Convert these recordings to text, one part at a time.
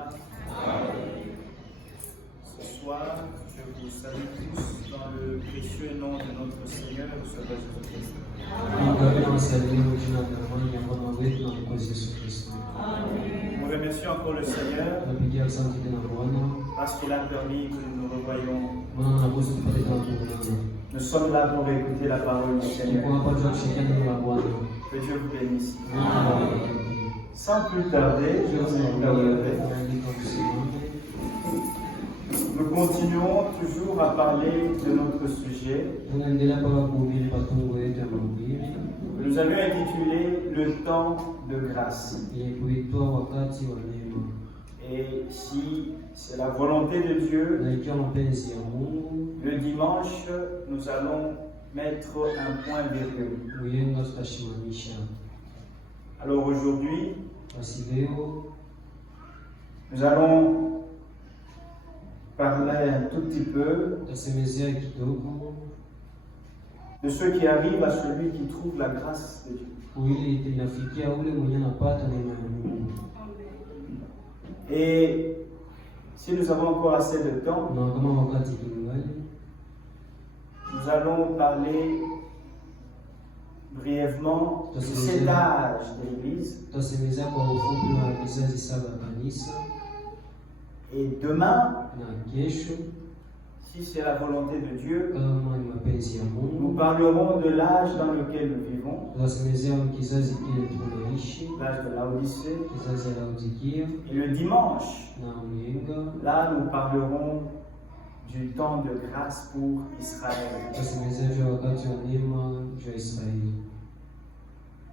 Alléluia. Ce soir, je vous salue tous dans le précieux nom de notre Seigneur et Sauveur Jésus-Christ. Nous remercions encore le Seigneur parce qu'il a permis que nous nous revoyions. Nous sommes là pour écouter la parole du Seigneur. Que Dieu vous bénisse. Sans plus tarder, je vous interrogerai. Nous continuons toujours à parler de notre sujet. Nous avions intitulé le temps de grâce. Et si c'est la volonté de Dieu, le dimanche, nous allons mettre un point virgule. Alors aujourd'hui, nous allons parler un tout petit peu de ce qui arrive à celui qui trouve la grâce de Dieu. Et si nous avons encore assez de temps, nous allons parler brièvement de cet âge de l'Église. Et demain, si c'est la volonté de Dieu, nous parlerons de l'âge dans lequel nous vivons, l'âge de Laodicée. Et le dimanche, là nous parlerons du temps de grâce pour Israël.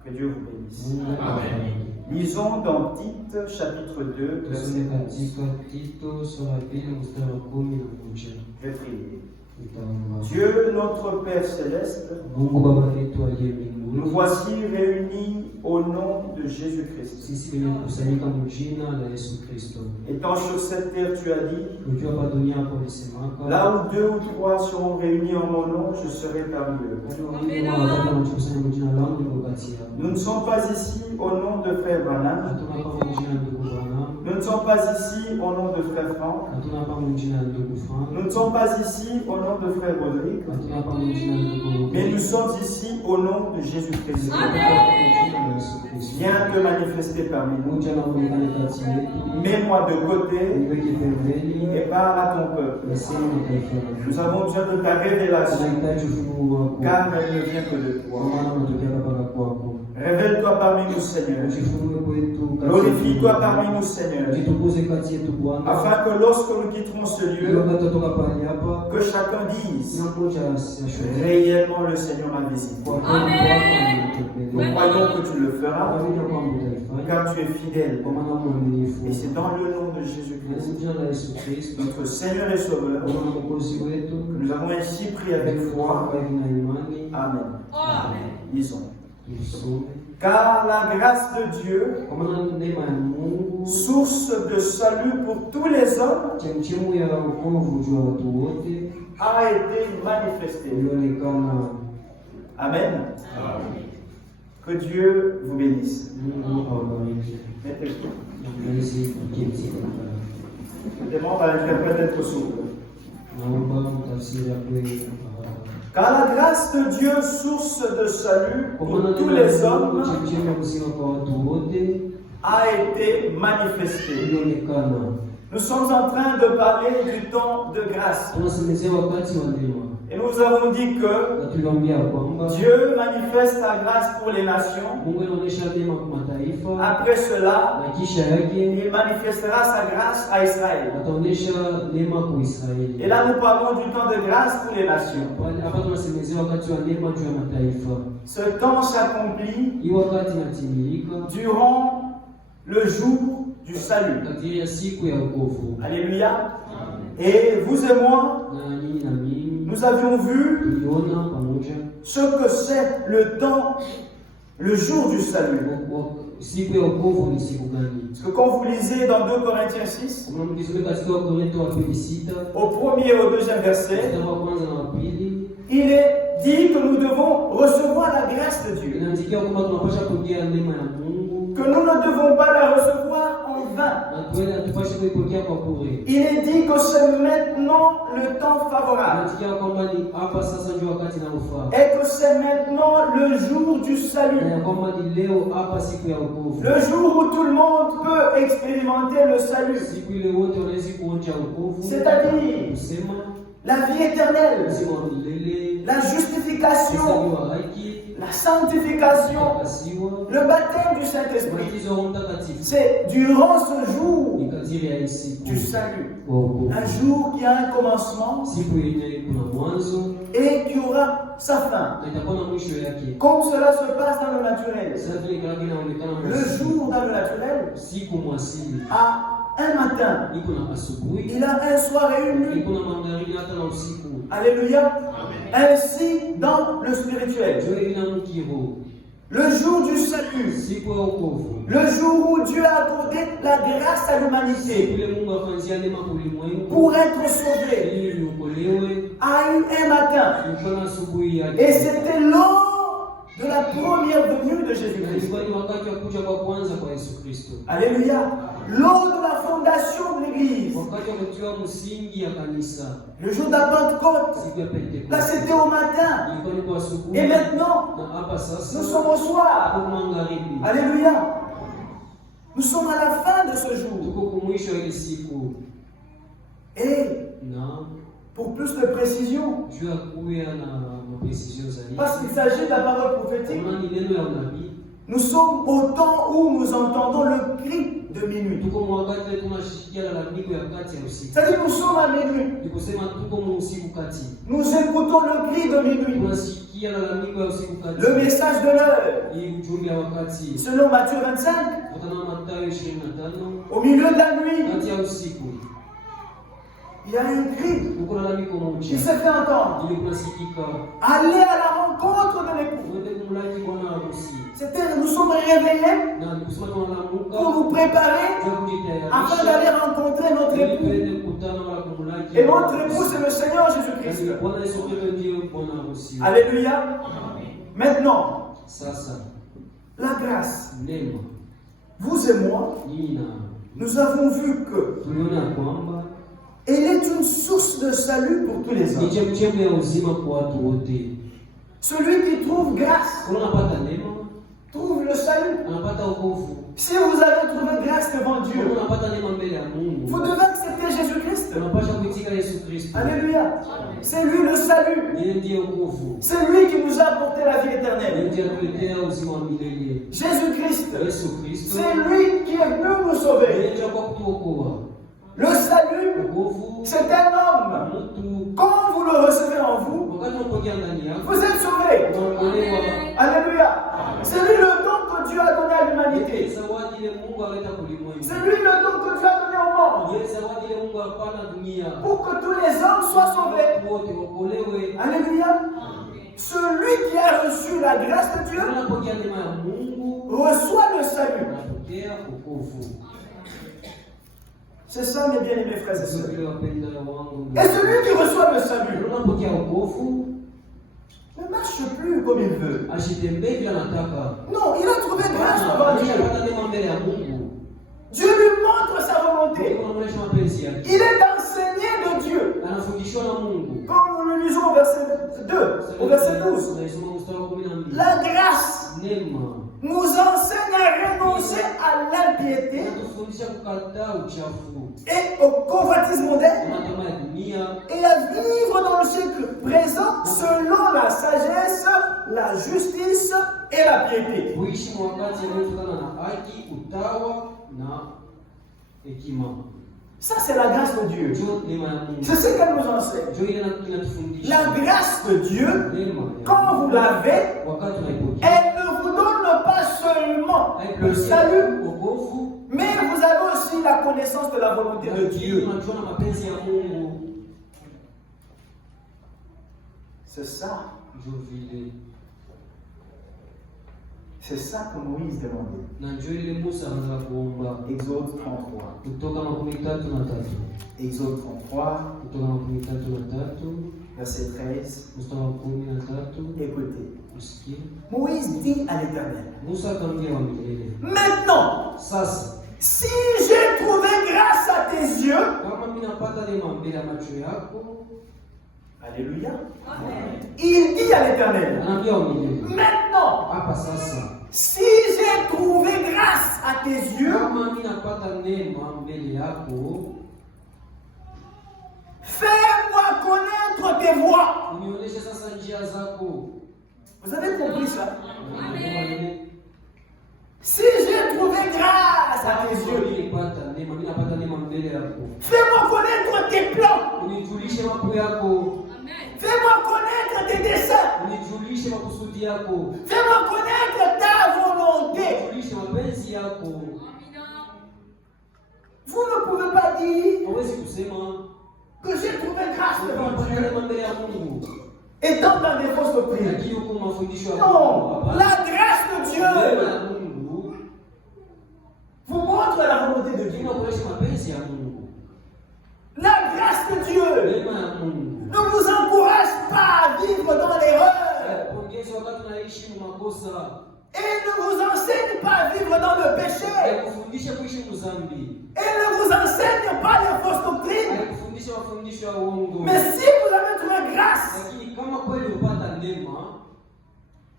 Que Dieu vous bénisse. Amen. Lisons dans Tite, chapitre 2, verset 11. Je vais prier. Dieu, notre Père céleste, nous voici réunis au nom de Jésus-Christ. Étant sur cette terre, tu as dit, là où 2 ou 3 seront réunis en mon nom, je serai parmi eux. Nous ne sommes pas ici au nom de frère Branham. Nous ne sommes pas ici au nom de frère Franck. Nous ne sommes pas ici au nom de frère Rodrigue. Mais nous sommes ici au nom de Jésus-Christ. Viens te manifester parmi nous. Mets-moi de côté et parle à ton peuple. Nous avons besoin de ta révélation, car elle ne vient que de toi. Révèle-toi parmi nous, Seigneur. Glorifie-toi parmi nous, Seigneur. Afin que lorsque nous quitterons ce lieu, que chacun dise réellement le Seigneur m'a visité. Nous croyons que tu le feras, car tu es fidèle. Et c'est dans le nom de Jésus-Christ, notre Seigneur et Sauveur, que nous avons ainsi prié avec foi. Amen. Lisons. Car la grâce de Dieu, source de salut pour tous les hommes, a été manifestée. Amen. Que Dieu vous bénisse. Mettez-vous. Demande à l'interprète d'être sourd. Car la grâce de Dieu, source de salut pour tous les hommes, a été manifestée. Nous sommes en train de parler du temps de grâce. Et nous avons dit que Dieu manifeste sa grâce pour les nations. Après cela, il manifestera sa grâce à Israël. Et là, nous parlons du temps de grâce pour les nations. Ce temps s'accomplit durant le jour du salut. Alléluia. Et vous et moi, nous avions vu ce que c'est le temps, le jour du salut. Parce que quand vous lisez dans 2 Corinthiens 6, au premier et au deuxième verset, il est dit que nous devons recevoir la grâce de Dieu. Que nous ne devons pas la recevoir en vain. Il est dit que c'est maintenant le temps favorable. Et que c'est maintenant le jour du salut. Le jour où tout le monde peut expérimenter le salut. C'est-à-dire la vie éternelle, la justification, la sanctification, le baptême du Saint-Esprit. C'est durant ce jour du salut, un jour qui a un commencement et qui aura sa fin. Comme cela se passe dans le naturel. Le jour dans le naturel a un matin, il a un soir et une nuit. Alléluia. Ainsi dans le spirituel. Le jour du salut, le jour où Dieu a accordé la grâce à l'humanité pour être sauvé, a eu un matin. Et c'était lors de la première venue de Jésus-Christ. Alléluia. Lors de la fondation de l'Église, le jour de la Pentecôte, là c'était au matin, et maintenant, nous sommes au soir. Alléluia. Nous sommes à la fin de ce jour. Et pour plus de précision, parce qu'il s'agit de la parole prophétique, nous sommes au temps où nous entendons le cri de minuit. C'est-à-dire nous sommes à minuit. Nous écoutons le cri de minuit. Le message de l'heure. Selon Matthieu 25, au milieu de la nuit, il y a un cri qui se fait entendre. Allez à la rencontre de l'époux. Nous sommes réveillés pour nous préparer afin d'aller rencontrer notre époux. Et notre époux, c'est le Seigneur Jésus-Christ. Alléluia. Maintenant, la grâce. Vous et moi, nous avons vu que elle est une source de salut pour tous les hommes. Celui qui trouve grâce trouve le salut. Si vous avez trouvé grâce devant Dieu, vous devez accepter Jésus-Christ. Alléluia. C'est lui le salut. C'est lui qui nous a apporté la vie éternelle. Jésus-Christ. C'est lui qui est venu nous sauver. Le salut, c'est un homme. Quand vous le recevez en vous, vous êtes sauvé. Alléluia. C'est lui le don que Dieu a donné à l'humanité. C'est lui le don que Dieu a donné au monde. Pour que tous les hommes soient sauvés. Alléluia. Celui qui a reçu la grâce de Dieu reçoit le salut. C'est ça, mes bien-aimés frères et sœurs. Et celui qui reçoit le salut ne marche plus comme il veut. Non, il a trouvé grâce devant Dieu. Dieu lui montre sa volonté. Il est enseigné de Dieu. Comme nous le lisons au verset 2, au verset 12. La grâce nous enseigne à renoncer à l'impiété et au convoitisme moderne et à vivre dans le siècle présent selon la sagesse, la justice et la piété. Ça, c'est la grâce de Dieu. C'est ce qu'elle nous enseigne. La grâce de Dieu, quand vous l'avez, elle ne vous donne pas seulement le salut, mais vous avez aussi la connaissance de la volonté de Dieu. C'est ça. C'est ça que Moïse demandait. Exode 33. Exode 33, verset 13. Écoutez. Moïse dit à l'Éternel, maintenant, si j'ai trouvé grâce à tes yeux, alléluia, il dit à l'Éternel, maintenant, si j'ai trouvé grâce à tes yeux, fais-moi connaître tes voies. Vous avez compris ça? Si j'ai trouvé grâce à tes yeux, fais-moi connaître tes plans. Fais-moi connaître tes desseins. Fais-moi connaître ta volonté. Vous ne pouvez pas dire que j'ai trouvé grâce devant Dieu, étant dans des fausses doctrines. Non, la grâce de Dieu vous montre la volonté de Dieu. La grâce de Dieu ne vous encourage pas à vivre dans l'erreur. Et ne vous enseigne pas à vivre dans le péché. Et ne vous enseigne pas les fausses doctrines. Mais si vous avez trouvé grâce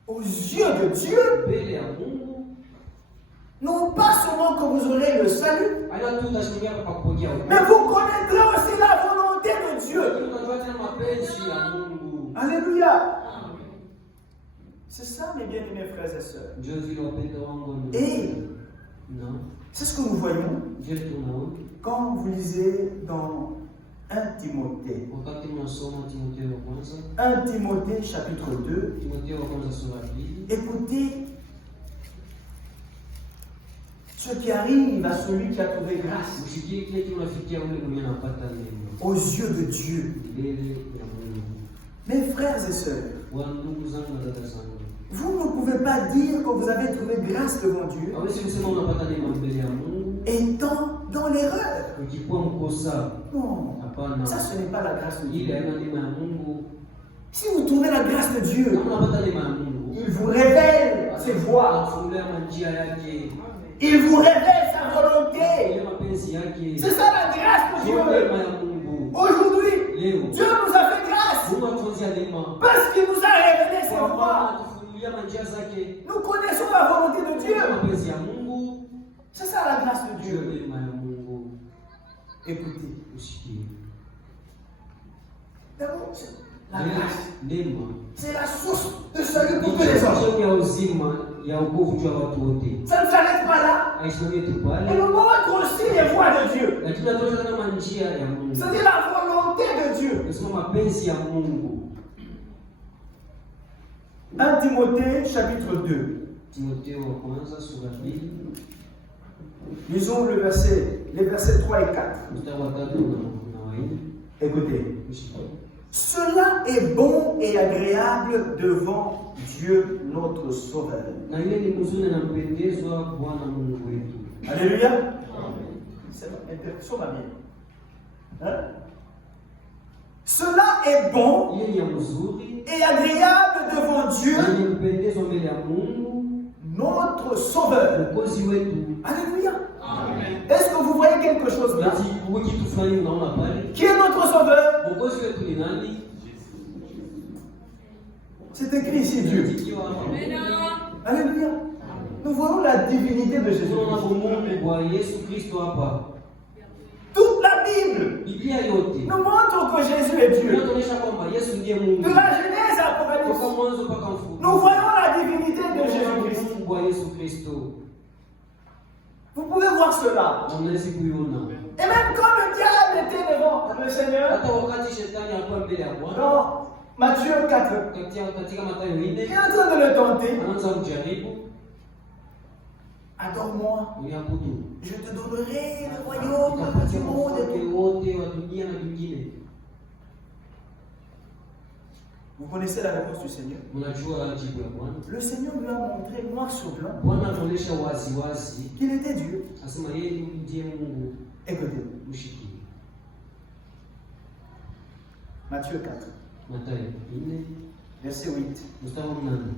aux yeux de Dieu, non pas seulement que vous aurez le salut, mais vous connaîtrez aussi la volonté de Dieu. Alléluia. C'est ça, mes bien-aimés frères et sœurs. Et c'est ce que nous voyons quand vous lisez dans 1 Timothée. 1 Timothée chapitre 2. Écoutez ce qui arrive à celui qui a trouvé grâce aux yeux de Dieu. Mes frères et sœurs, vous ne pouvez pas dire que vous avez trouvé grâce devant Dieu étant dans l'erreur. Non, ça ce n'est pas la grâce de Dieu. Si vous trouvez la grâce de Dieu, il vous révèle ses voies. Il vous révèle sa volonté. C'est ça la grâce de Dieu. Aujourd'hui, Dieu nous a fait grâce parce qu'il nous a révélé ses voies. Nous connaissons la volonté de Dieu. C'est ça la grâce de Dieu. Écoutez. D'abord, la grâce, c'est la source de salut pour tous les hommes. Ça ne s'arrête pas là. Elle nous montre aussi les voies de Dieu. C'est la volonté de Dieu. 1 Timothée chapitre 2. Lisons les versets 3 et 4. Écoutez. Cela est bon et agréable devant Dieu notre Sauveur. Alléluia. C'est l'interruption va bien. Cela est bon et agréable devant Dieu notre Sauveur. Alléluia. Est-ce que vous voyez quelque chose là? Qui est notre Sauveur? C'est écrit ici Dieu. Alléluia. Nous voyons la divinité de Jésus. Toute la Bible nous montre que Jésus est Dieu. De la Genèse à l'Apocalypse, nous voyons la divinité de Jésus-Christ. Vous pouvez voir cela. Et même quand le diable était devant le Seigneur, dans Matthieu 4, il est en train de le tenter. Adore-moi, je te donnerai le royaume du monde. Vous connaissez la réponse du Seigneur? Le Seigneur lui a montré noir sur blanc qu'il était Dieu. Écoutez. Matthieu 4. Verset 8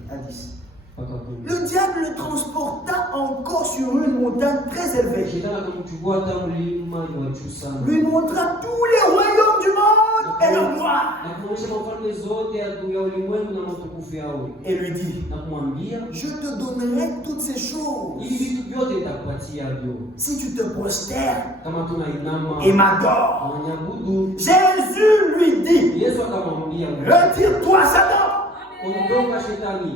à 10. Le diable le transporta encore sur une montagne très élevée. Lui montra tous les royaumes du monde et leur gloire. Et lui dit, je te donnerai toutes ces choses si tu te prosternes et m'adores. Jésus lui dit, retire-toi Satan.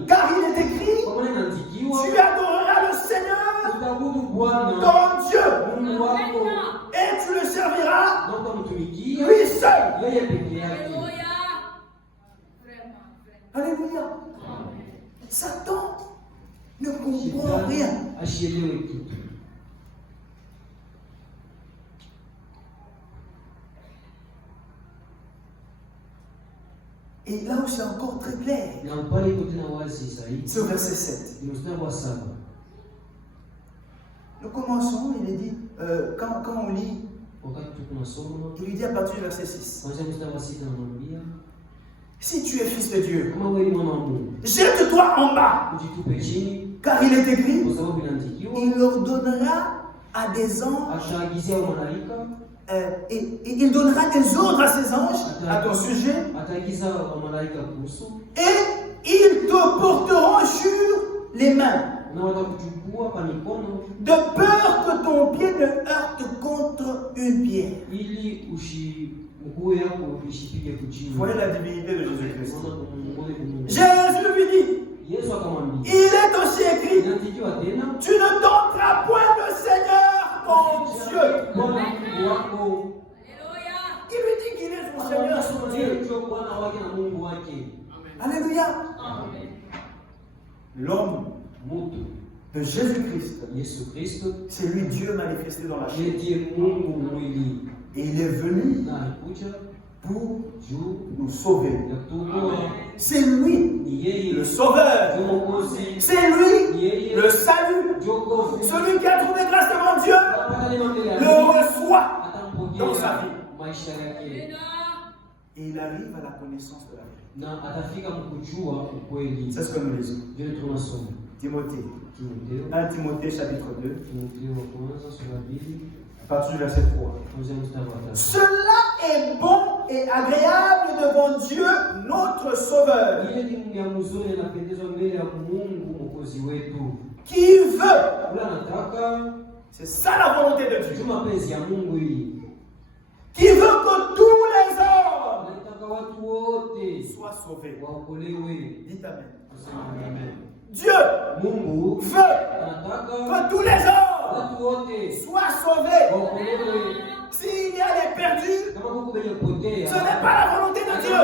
Car il est écrit, tu adoreras le Seigneur ton Dieu et tu le serviras lui seul. Alléluia. Satan ne comprend rien. Et là où c'est encore très clair, c'est au verset 7. Nous commençons, il est dit, quand on lit, il lui dit à partir du verset 6. Si tu es fils de Dieu, jette-toi en bas, car il est écrit, il ordonnera à des anges, et il donnera des ordres à ses anges à ton sujet, et ils te porteront sur les mains, de peur que ton pied ne heurte contre une pierre. Voyez la divinité de Jésus-Christ. Jésus lui dit, il est aussi écrit, tu ne tenteras point le Seigneur ton Dieu. Il lui dit qu'il est son Seigneur, son Dieu. Alléluia. L'homme de Jésus-Christ, c'est lui Dieu manifesté dans la chair. Et il est venu pour nous sauver. C'est lui le sauveur. C'est lui le salut. Celui qui a trouvé grâce devant Dieu le reçoit dans sa vie. Et il arrive à la connaissance de la vérité. C'est ce que nous lisons. Timothée. 1 Timothée chapitre 2. À partir du verset 3. Cela est bon et agréable devant Dieu, notre Sauveur, qui veut, c'est ça la volonté de Dieu, qui veut que tous les hommes soient sauvés. Dites Amen. Dieu veut que tous les hommes soient sauvés. S'il y a des perdus, ce n'est pas la volonté de Dieu.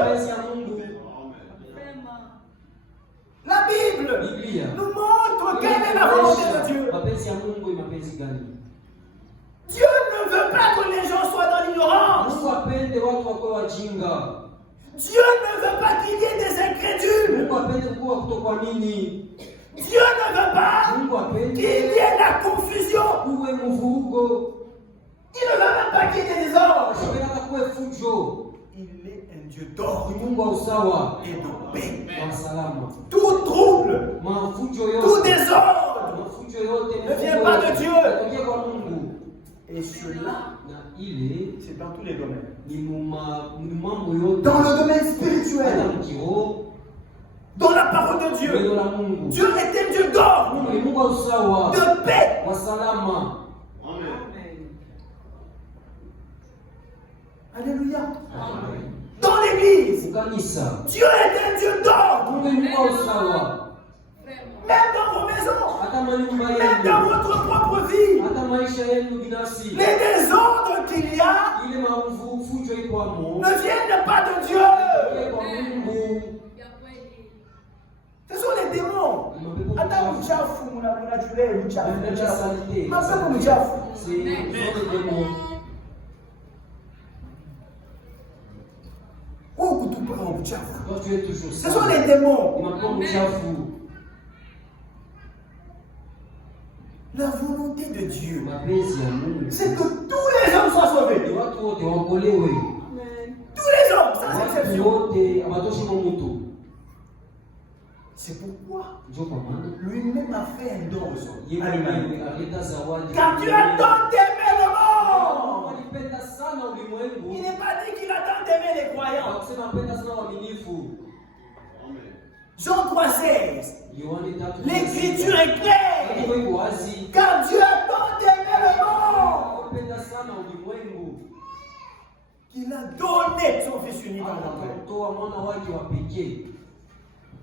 La Bible nous montre quelle est la volonté de Dieu. Dieu ne veut pas que les gens soient dans l'ignorance. Dieu ne veut pas qu'il y ait des incrédules. Dieu ne veut pas qu'il y ait la confusion. Il ne veut même pas qu'il y ait des désordres. Il est un Dieu d'ordre et de paix. Tout trouble, tout désordre ne vient pas de Dieu. Et cela, c'est dans tous les domaines. Dans le domaine spirituel, dans la parole de Dieu. Dieu est un Dieu d'ordre, de paix. Alléluia. Dans l'église, Dieu est un Dieu d'ordre. Même dans vos maisons, même dans votre propre vie, les désordres qu'il y a ne viennent pas de Dieu. Ce sont les démons. Attends, uchafu, unajule uchafu. Masema uchafu. Ce sont les démons. La volonté de Dieu, c'est que tous les hommes soient sauvés. Tous les hommes, sans exception. lui-même a fait un don aux autres. Car Dieu a tant aimé le monde. Il n'est pas dit qu'il a tant aimé les croyants. Jean 3,16. L'écriture est claire. Car Dieu a tant aimé le monde qu'il a donné son Fils unique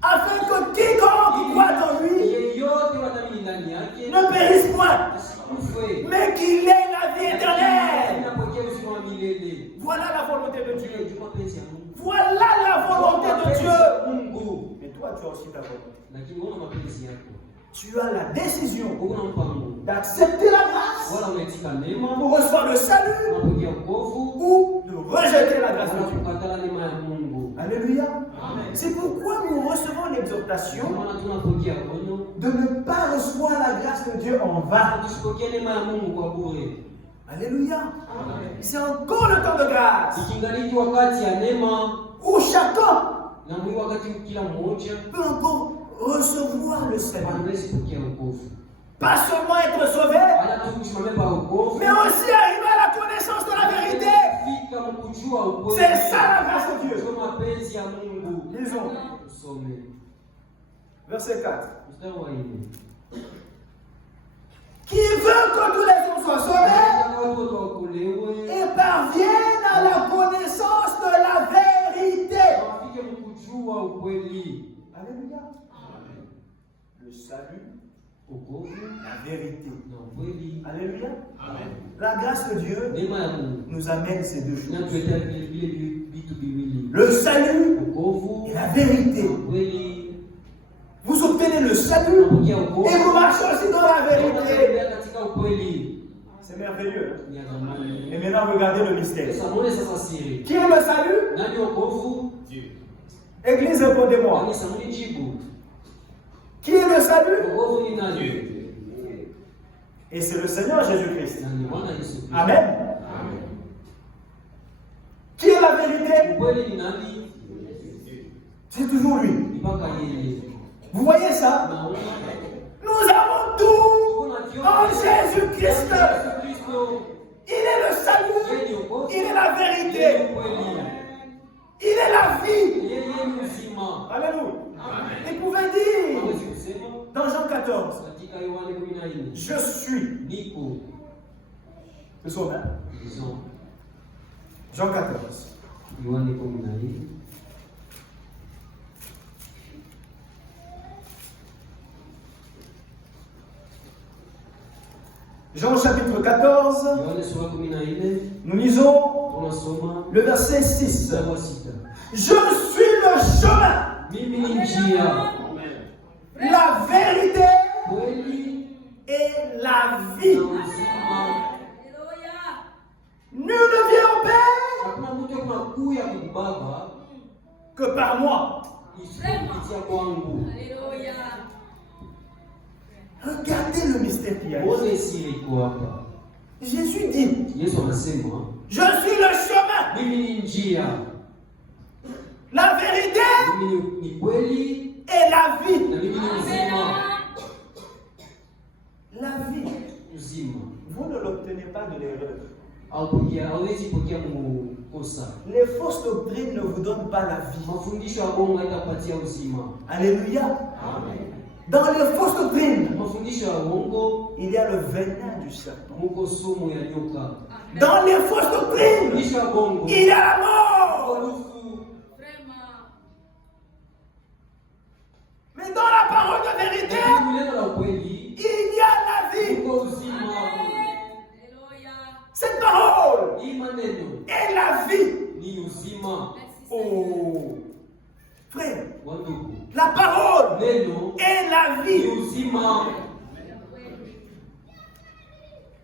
afin que quiconque croit en lui ne périsse point, mais qu'il ait la vie éternelle. Voilà la volonté de Dieu. Voilà la volonté de Dieu. Mais toi, tu as aussi ta volonté. Tu as la décision d'accepter la grâce pour recevoir le salut ou de rejeter la grâce de Dieu. Alléluia. C'est pourquoi nous recevons l'exhortation de ne pas recevoir la grâce de Dieu en vain. Alléluia. C'est encore le temps de grâce où chacun peut encore recevoir le salut. Pas seulement être sauvé, mais aussi arriver à la connaissance de la vérité. C'est ça la grâce de Dieu. Lisons. Verset 4. Qui veut que tous les hommes soient sauvés et parviennent à la connaissance de la vérité. Alléluia. Le salut, la vérité. Alléluia. Amen. La grâce de Dieu nous amène ces deux choses. Le salut et la vérité. Vous obtenez le salut et vous marchez aussi dans la vérité. C'est merveilleux. Et maintenant, regardez le mystère. Qui est le salut? Dieu. Église, répondez-moi. Qui est le salut? Dieu. Et c'est le Seigneur Jésus-Christ. Amen. Qui est la vérité? C'est toujours lui. Vous voyez ça? Nous avons tout en Jésus-Christ. Il est le salut. Il est la vérité. Il est la vie. Alléluia. Il pouvait dire dans Jean 14, je suis. Le sauveur. Jean 14. Jean chapitre 14, nous lisons le verset 6. Je suis le chemin, la vérité et la vie. Nul ne vient au Père que par moi. Regardez le mystère qu'il y a ici. Jésus dit, je suis le chemin, la vérité et la vie. La vie, vous ne l'obtenez pas de l'erreur. Les fausses doctrines ne vous donnent pas la vie. Alléluia. Amen. Dans les fausses doctrines, il y a le venin du serpent. Dans les fausses doctrines, il y a la mort. Mais dans la parole de vérité, il y a la vie. Cette parole est la vie. Oh, frère, la parole est la vie.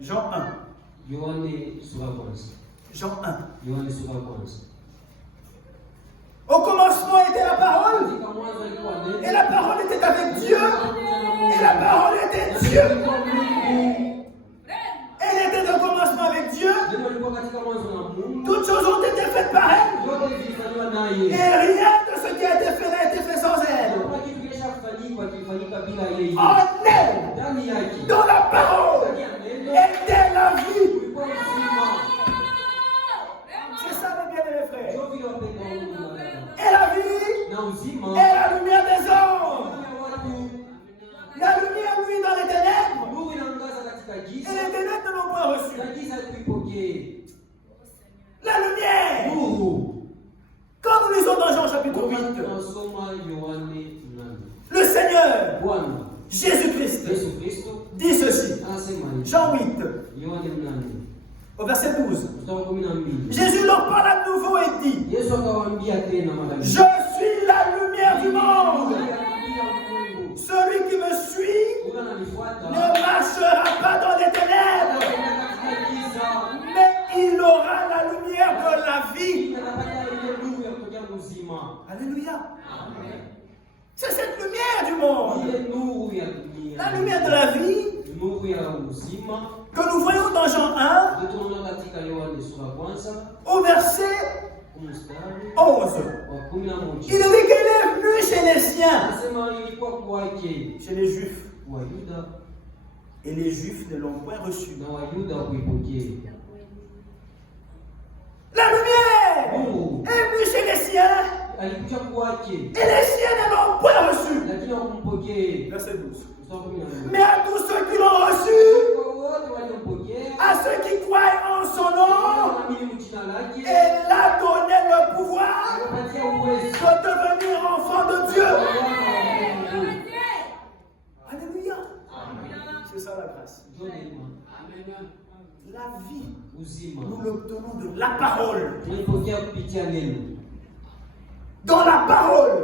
Jean 1. Jean 1. Au commencement était la parole, et la parole était avec Dieu, et la parole était Dieu. Elle était au commencement avec Dieu. Toutes choses ont été faites par elle. Et rien de ce qui a été fait n'a été fait sans elle. elle, dans la parole, était la vie. C'est ça, mes bien-aimés frères. Et la vie est la lumière des hommes. La lumière, lui, dans les ténèbres. Et les ténèbres ne l'ont pas reçu. La lumière. Quand nous lisons dans Jean chapitre 8, le Seigneur, Jésus-Christ, dit ceci. Jean 8, au verset 12. Jésus leur parle à nouveau et dit: je suis la lumière du monde. Celui qui me suit ne marchera pas dans les ténèbres, mais il aura la lumière de la vie. Alléluia. C'est cette lumière du monde. La lumière de la vie que nous voyons dans Jean 1 au verset 11. Il dit qu'elle est venue chez les siens, chez les Juifs. Et les Juifs ne l'ont point reçu. La lumière est venue chez les siens, et les siens ne l'ont point reçu. Verset 12. Mais à tous ceux qui l'ont reçu, à ceux qui croient en son nom, il a donné le pouvoir de devenir enfant de Dieu. Alléluia. C'est ça la grâce. La vie, nous l'obtenons de la parole. Dans la parole,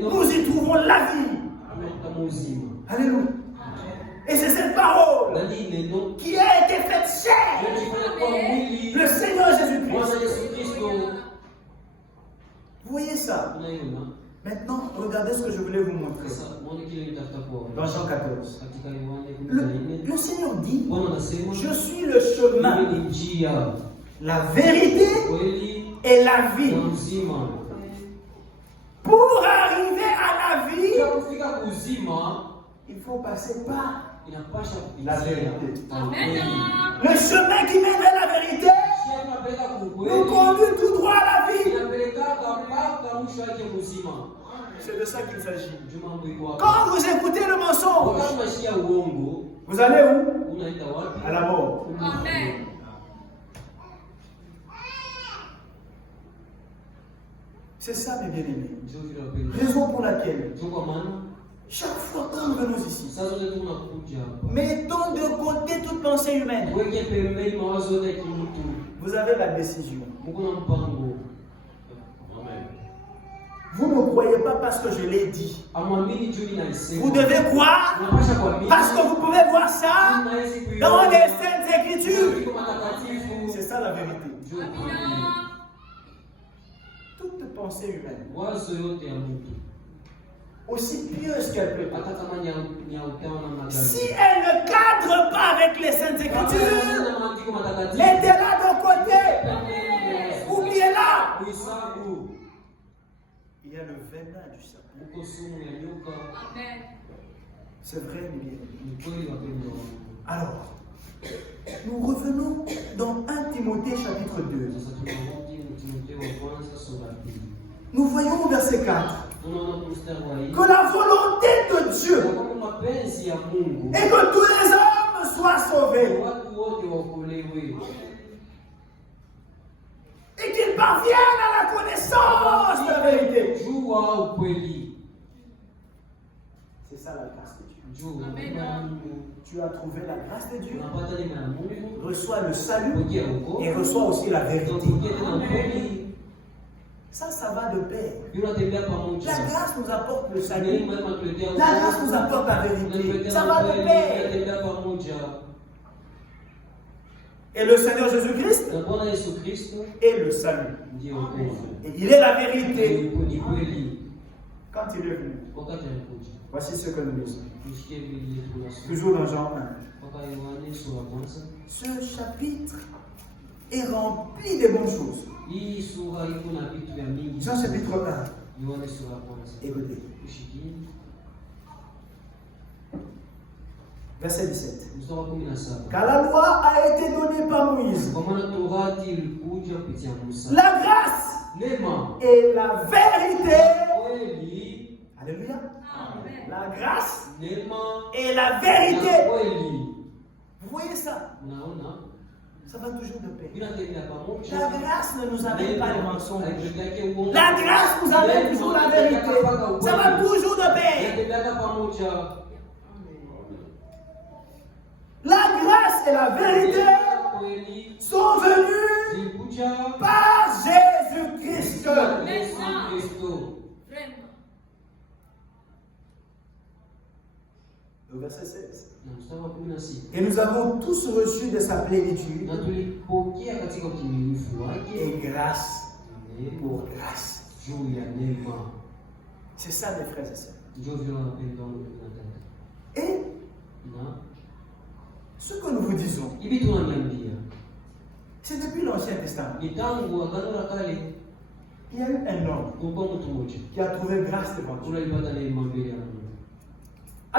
nous y trouvons la vie. Alléluia. Et c'est cette parole qui a été faite chair. Le Seigneur Jésus-Christ. Vous voyez ça? Maintenant, regardez ce que je voulais vous montrer. Dans Jean 14. Le Seigneur dit: je suis le chemin, la vérité et la vie. Pour arriver à la vie, il faut passer par la vérité. Le chemin qui mène vers la vérité nous conduit tout droit à la vie. C'est de ça qu'il s'agit. Quand vous écoutez le mensonge, vous allez où? À la mort. Amen. C'est ça, mes bien-aimés. Raison pour laquelle chaque fois que nous venons ici, mettons de côté toute pensée humaine. Vous avez la décision. Vous ne croyez pas parce que je l'ai dit. Vous devez croire parce que vous pouvez voir ça dans les Saintes Écritures. C'est ça la vérité. Toute pensée humaine, aussi pieuse qu'elle peut être, si elle ne cadre pas avec les Saintes Écritures, mettez-la de côté, oubliez-la. Il y a le venin du serpent. C'est vrai, mais alors, nous revenons dans 1 Timothée chapitre 2. Nous voyons au verset 4 que la volonté de Dieu est que tous les hommes soient sauvés et qu'ils parviennent à la connaissance de la vérité. C'est ça la grâce de Dieu. Tu as trouvé la grâce de Dieu, reçois le salut et reçois aussi la vérité. Ça va de pair. La grâce nous apporte le salut. La grâce nous apporte la vérité. Ça va de pair. Et le Seigneur Jésus-Christ est le salut. Et il est la vérité. Quand il est venu, voici ce que nous lisons. Toujours dans Jean 1. Ce chapitre est rempli de bonnes choses. Jean chapitre 1. Écoutez. Verset 17. Car la loi a été donnée par Moïse. La grâce et la vérité. Alléluia. Amen. La grâce et la vérité. Vous voyez ça? Ça va toujours de paix. La grâce ne nous amène pas les mensonges. La grâce nous amène toujours la vérité. Ça va toujours de paix. La grâce et la vérité sont venues par Jésus-Christ. Le verset 16. Et nous avons tous reçu de sa plénitude et grâce pour grâce. C'est ça, mes frères et sœurs. Et ce que nous vous disons, c'est depuis l'Ancien Testament. Il y a eu un homme qui a trouvé grâce devant Dieu. Il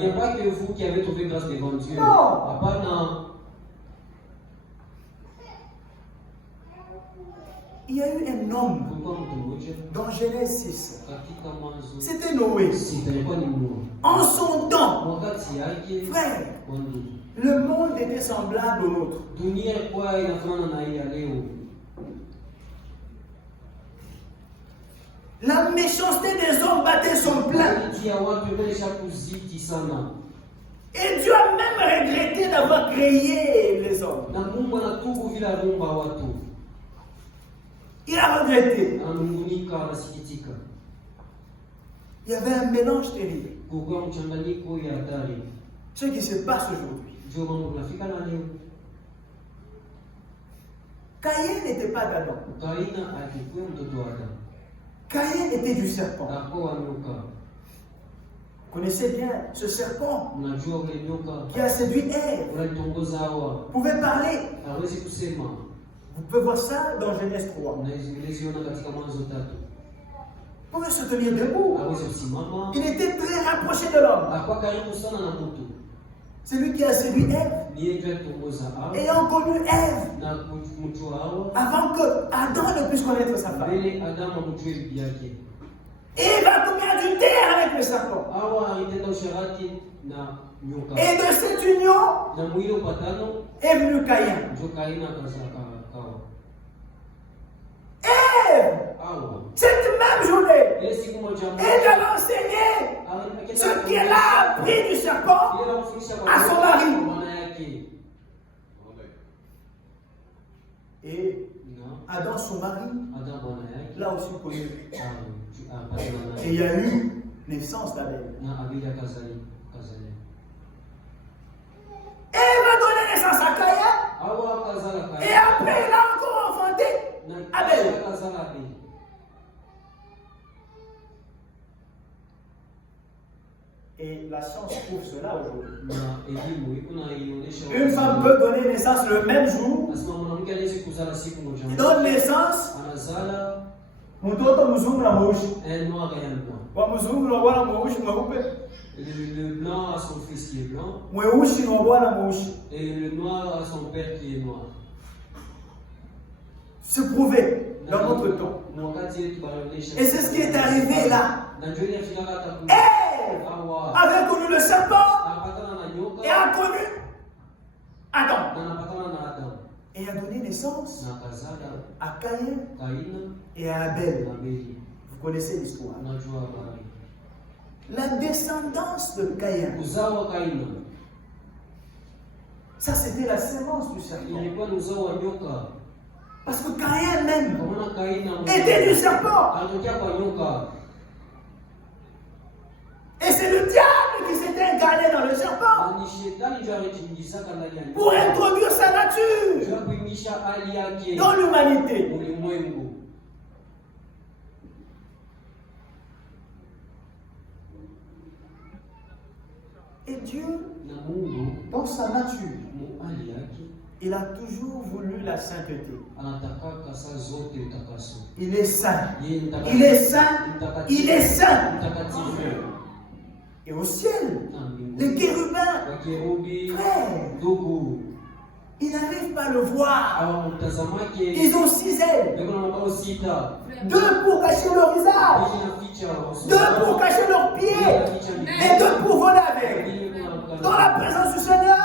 n'y a pas que vous qui avez trouvé grâce devant Dieu. Non. Il y a eu un homme dans Genèse 6. C'était Noé. En son temps, frère, le monde était semblable au nôtre. La méchanceté des hommes battait son plein. Et Dieu a même regretté d'avoir créé les hommes. Il a regretté. Il y avait un mélange terrible. Ce qui se passe aujourd'hui. Caïn n'était pas d'Adam. Caïn était du serpent. Vous connaissez bien ce serpent qui a séduit Ève. Vous pouvez parler. Vous pouvez voir ça dans Genèse 3. Vous pouvez se tenir debout. Il était très rapproché de l'homme. C'est lui qui a séduit Ève. Ayant connu Ève, avant que Adam ne puisse connaître sa femme. Et il a commis adultère avec le serpent. Et de cette union est venu Caïn. Ève, cette même journée, elle a enseigné ce qu'elle a appris du serpent à son mari. Et Adam, son mari, l'a aussi connu. Et il y a eu naissance d'Abel. Ève a donné naissance à Caïn. Et après, il a encore enfanté Abel. Et la science prouve cela aujourd'hui. Une femme peut donner naissance le même jour. Il donne naissance. Mtoto mzungu na mweusi. Wa mzungu na bwana mweusi mweupe. Le blanc a son fils qui est blanc. Mweusi na bwana mweusi. Et le noir a son père qui est noir. C'est prouvé dans notre temps. Et c'est ce qui est arrivé là. Ève avait connu le serpent et a connu Adam. Et a donné naissance à Caïn et à Abel. Vous connaissez l'histoire. La descendance de Caïn. Ça, c'était la sémence du serpent. Parce que Caïn même était du serpent. Et c'est le diable qui s'était incarné dans le serpent pour introduire sa nature dans l'humanité. Et Dieu, dans sa nature, il a toujours voulu la sainteté. Il est saint. Il est saint. Il est saint. Et au ciel, les chérubins, frère, ils n'arrivent pas à le voir. Ils ont 6 ailes. 2 pour cacher leur visage, 2 pour cacher leurs pieds, et 2 pour voler avec. Dans la présence du Seigneur,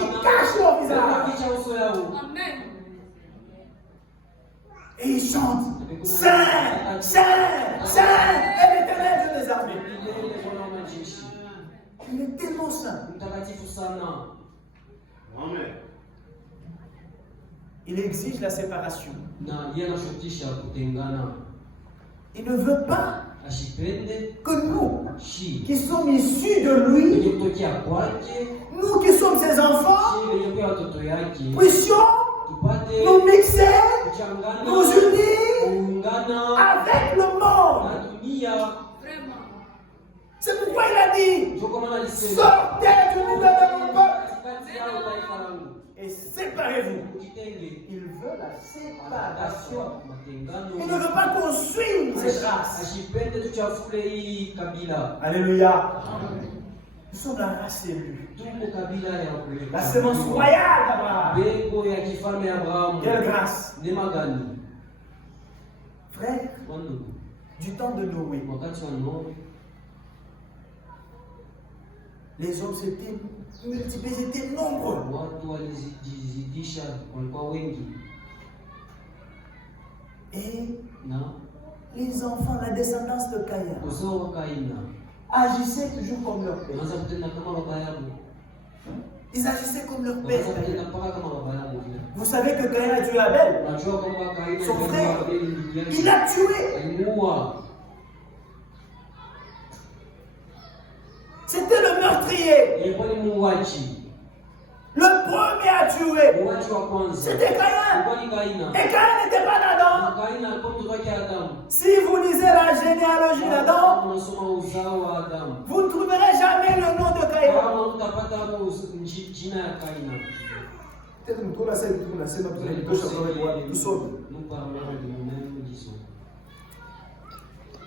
ils cachent leur visage. Et ils chantent Saint, Saint, Saint, et l'Éternel Dieu des armées. Il est tellement saint. Amen. Il exige la séparation. Il ne veut pas que nous, qui sommes issus de lui, nous qui sommes ses enfants, puissions nous mixer, nous unir avec le monde. C'est pourquoi il a dit, sortez du milieu de mon peuple et séparez-vous. Il veut la séparation. Il ne veut pas qu'on suive ses traces. Alléluia. Nous sommes la race élue. La sémence royale d'Abraham. Quelle grâce. Frère, du temps de Noé, les hommes s'étaient multipliés, ils étaient nombreux. Et les enfants, la descendance de Caïn, agissaient toujours comme leur père. Ils agissaient comme leur père. Vous savez que Caïn a tué Abel, son frère. Il l'a tué. C'était le meurtrier. Le premier à tuer, c'était Caïn. Et Caïn n'était pas d'Adam. Si vous lisez la généalogie d'Adam, vous ne trouverez jamais le nom de Caïn.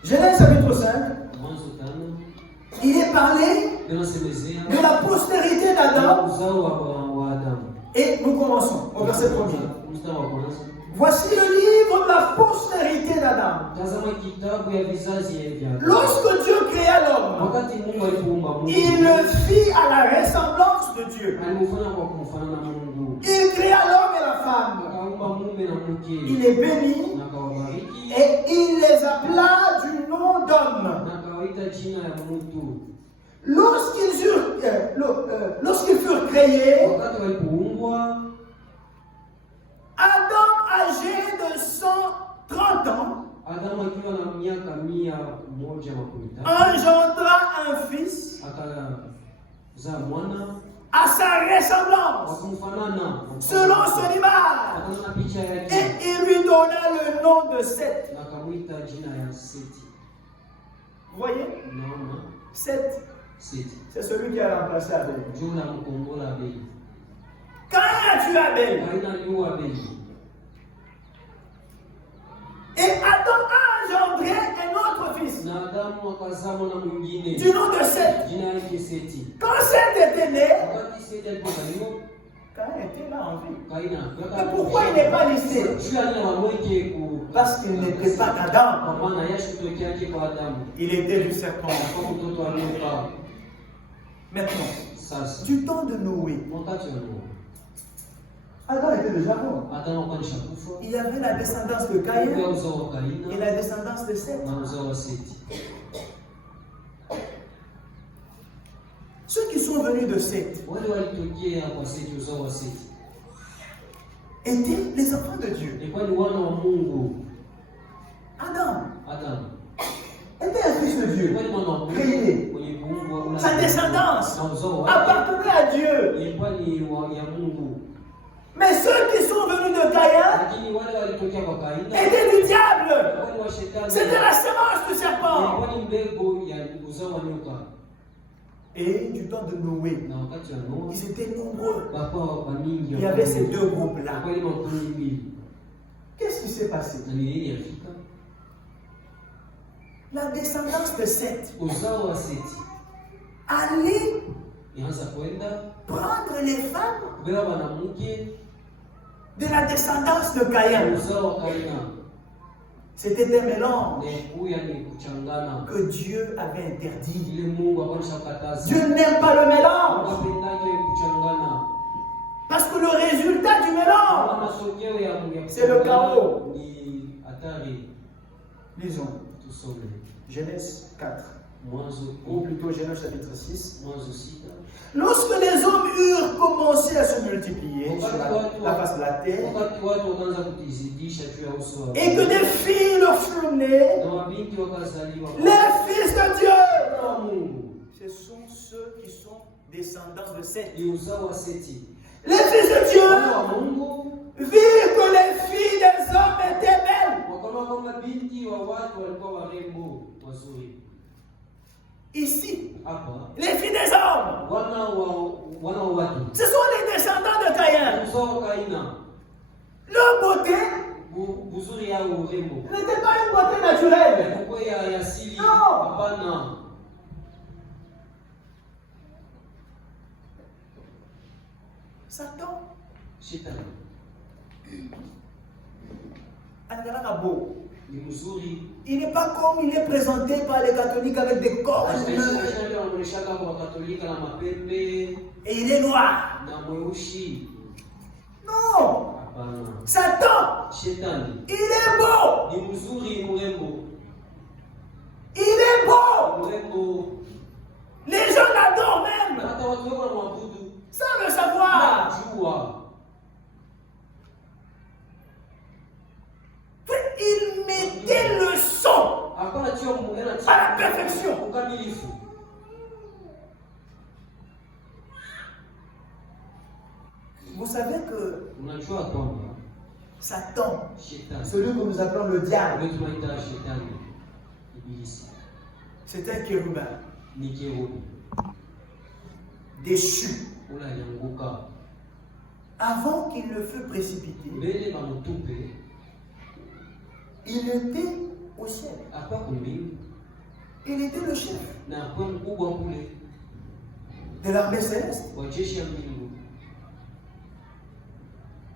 Genèse chapitre 5. Il est parlé de la postérité d'Adam. Et nous commençons au verset 1er. Voici le livre de la postérité d'Adam. Lorsque Dieu créa l'homme, il le fit à la ressemblance de Dieu. Il créa l'homme et la femme. Il les bénit et il les appela du nom d'homme. Lorsqu'ils furent créés, Adam, âgé de 130 ans, engendra un fils à sa ressemblance, selon son image, et il lui donna le nom de Seth. Vous voyez? Seth, c'est celui qui a remplacé Abel. Quand a tué Abel, et Adam a engendré un autre fils du nom de Seth. Quand Seth était né, Caïn était là en vie. Mais pourquoi il n'est pas listé? Parce qu'il n'était pas d'Adam. Il était du serpent. Maintenant, du temps de Noé, Adam était déjà mort. Il y avait la descendance de Caïn et la descendance de Seth. Ceux qui sont venus de Seth étaient les enfants de Dieu. Adam était un fils de Dieu, créé. Sa descendance appartenait à Dieu. Mais ceux qui sont venus de Caïn étaient du diable. C'était la semence du serpent. Et du temps de Noé, ils étaient nombreux. Il y avait ces deux groupes-là. Qu'est-ce qui s'est passé? La descendance de Seth aller prendre les femmes de la descendance de Caïn. C'était un mélange que Dieu avait interdit. Dieu n'aime pas le mélange. Parce que le résultat du mélange, c'est le chaos. Lisons. Genèse 4. Ou plutôt Genèse chapitre 6. Lorsque les hommes eurent commencé à se multiplier sur la face de la terre, et que des filles leur furent nées, les fils de Dieu, ce sont ceux qui sont descendants de Seth. Les fils de Dieu virent que les filles des hommes étaient belles. Ici, les filles des hommes, ce sont les descendants de Caïn. Leur beauté n'était pas une beauté naturelle. Non. Satan, il n'est pas comme il est présenté par les catholiques avec des corps et il est noir. Non. Satan, il est beau. Il est beau. Les gens l'adorent même sans le savoir. Il mettait le son à la perfection. Vous savez que Satan, celui que nous appelons le diable, c'est un chérubin déchu. Avant qu'il ne fût précipité, il était au ciel. Il était le chef de l'armée céleste.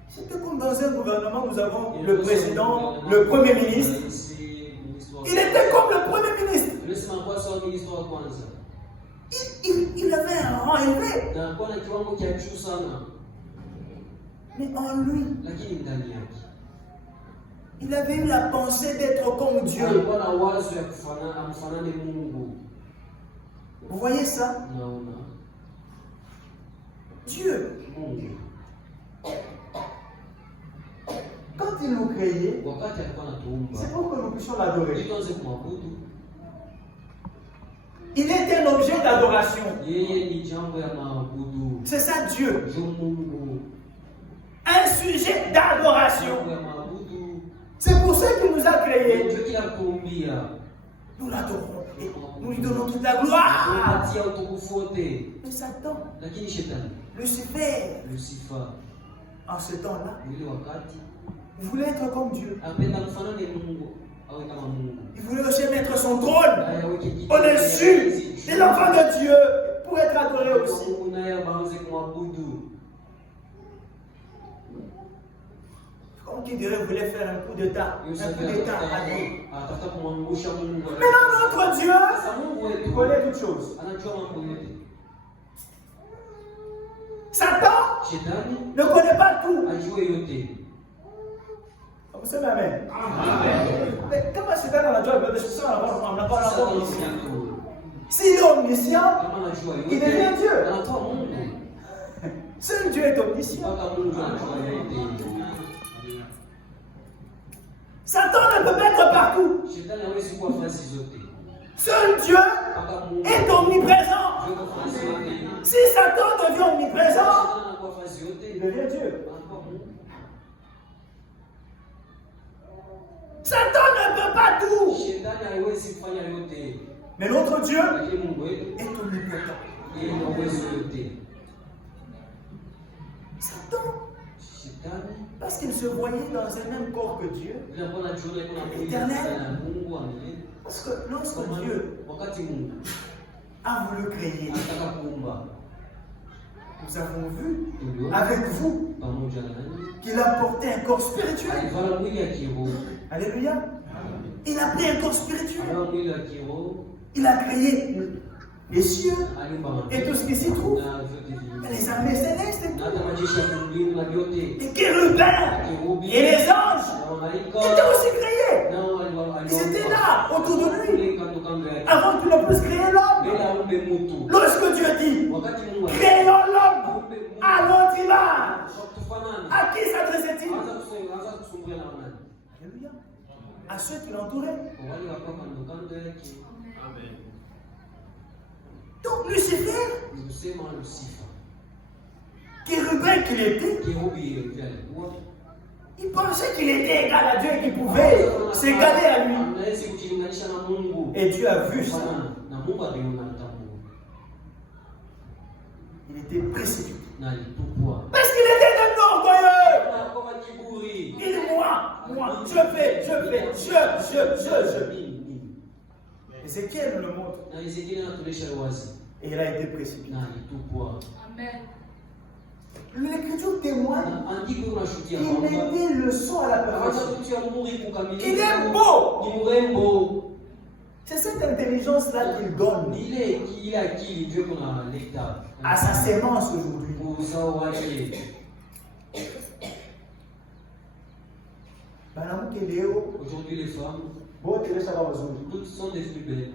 C'était comme dans un gouvernement, nous avons le président, le premier ministre. Il était comme le premier ministre. Il avait un rang élevé. Mais en lui, il avait eu la pensée d'être comme Dieu. Vous voyez ça? Dieu, quand il nous créait, c'est pour que nous puissions l'adorer. Il est un objet d'adoration. C'est ça Dieu. Un sujet d'adoration. C'est pour ça qu'il nous a créés. Nous l'adorons. Nous lui donnons toute la gloire. Mais Satan, Lucifer, en ce temps-là, il voulait être comme Dieu. Il voulait aussi mettre son trône au-dessus des enfants de Dieu pour être adoré aussi. Comme qui dirait, voulait faire un coup d'État. Un coup d'État à Dieu. Mais dans notre Dieu, il connaît toutes choses. Satan ne connaît pas tout. Vous savez, amen. Mais comment Satan a la joie de ça? On n'a pas la omniscient. S'il est omniscient, il devient Dieu. Seul Dieu est omniscient. Satan ne peut pas être partout. Seul Dieu est omniprésent. Si Satan devient omniprésent, il devient Dieu. Satan ne peut pas tout. Mais notre Dieu est omnipotent. Satan, parce qu'il se voyait dans un même corps que Dieu, éternel. Parce que lorsque Dieu a voulu créer. Nous avons vu avec vous qu'il a porté un corps spirituel. Alléluia. Il a pris un corps spirituel. Il a créé les cieux et tout ce qui s'y trouve. Les armées célestes et tout. Les chérubins et les anges étaient aussi créés. Ils étaient là, autour de lui. Avant qu'il ne puisse créer l'homme. Lorsque Dieu dit, créons l'homme à notre image. À qui s'adressait-il? Alléluia. À ceux qui l'entouraient. Donc Lucifer, chérubin qu'il était, il pensait qu'il était égal à Dieu et qu'il pouvait s'égaler à lui. Et Dieu a vu ça. Il était précipité. Parce qu'il était un orgueilleux. Il dit moi, je fais. Ézéchiel nous le montre. Et il a été précipité. Amen. L'Écriture témoigne qu'il était le son à la perfection. Il est beau. C'est cette intelligence-là qu'il donne à sa sémence aujourd'hui. Aujourd'hui, les femmes, toutes sont des plus belles.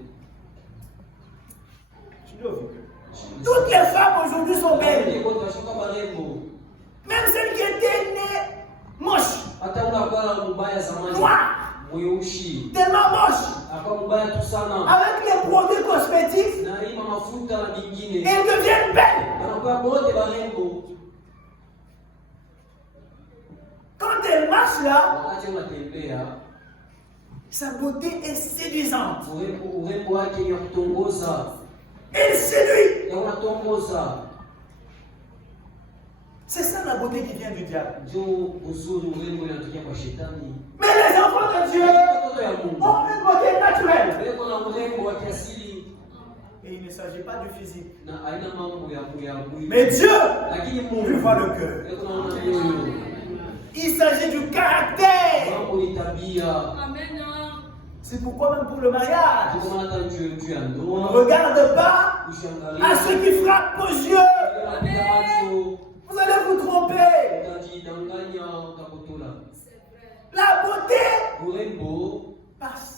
Toutes les femmes aujourd'hui sont belles. Même celles qui étaient nées moches, noires, tellement moches, avec les produits cosmétiques, elles deviennent belles. Quand elles marchent là, sa beauté est séduisante. Elle séduit. C'est ça la beauté qui vient du diable. Mais les enfants de Dieu ont une beauté naturelle. Et il ne s'agit pas du physique. Mais Dieu lui voit le cœur. Il s'agit du caractère. Amen. C'est pourquoi même pour le mariage, on ne regarde pas à ceux qui frappent aux yeux. Vous allez vous tromper. La beauté passe.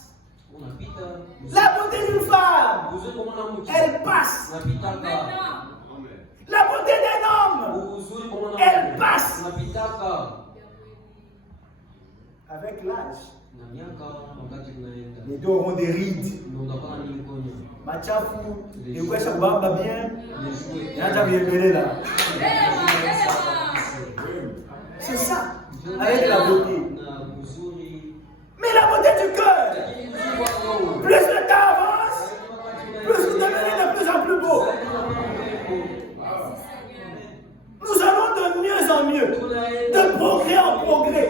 La beauté d'une femme, elle passe. La beauté d'un homme, elle passe. Avec l'âge, les deux auront des rides. Machafu, les Wesha Bamba bien. C'est ça, avec la beauté. Mais la beauté du cœur, plus le temps avance, plus vous devenez de plus en plus beau. Nous allons de mieux en mieux, de progrès en progrès.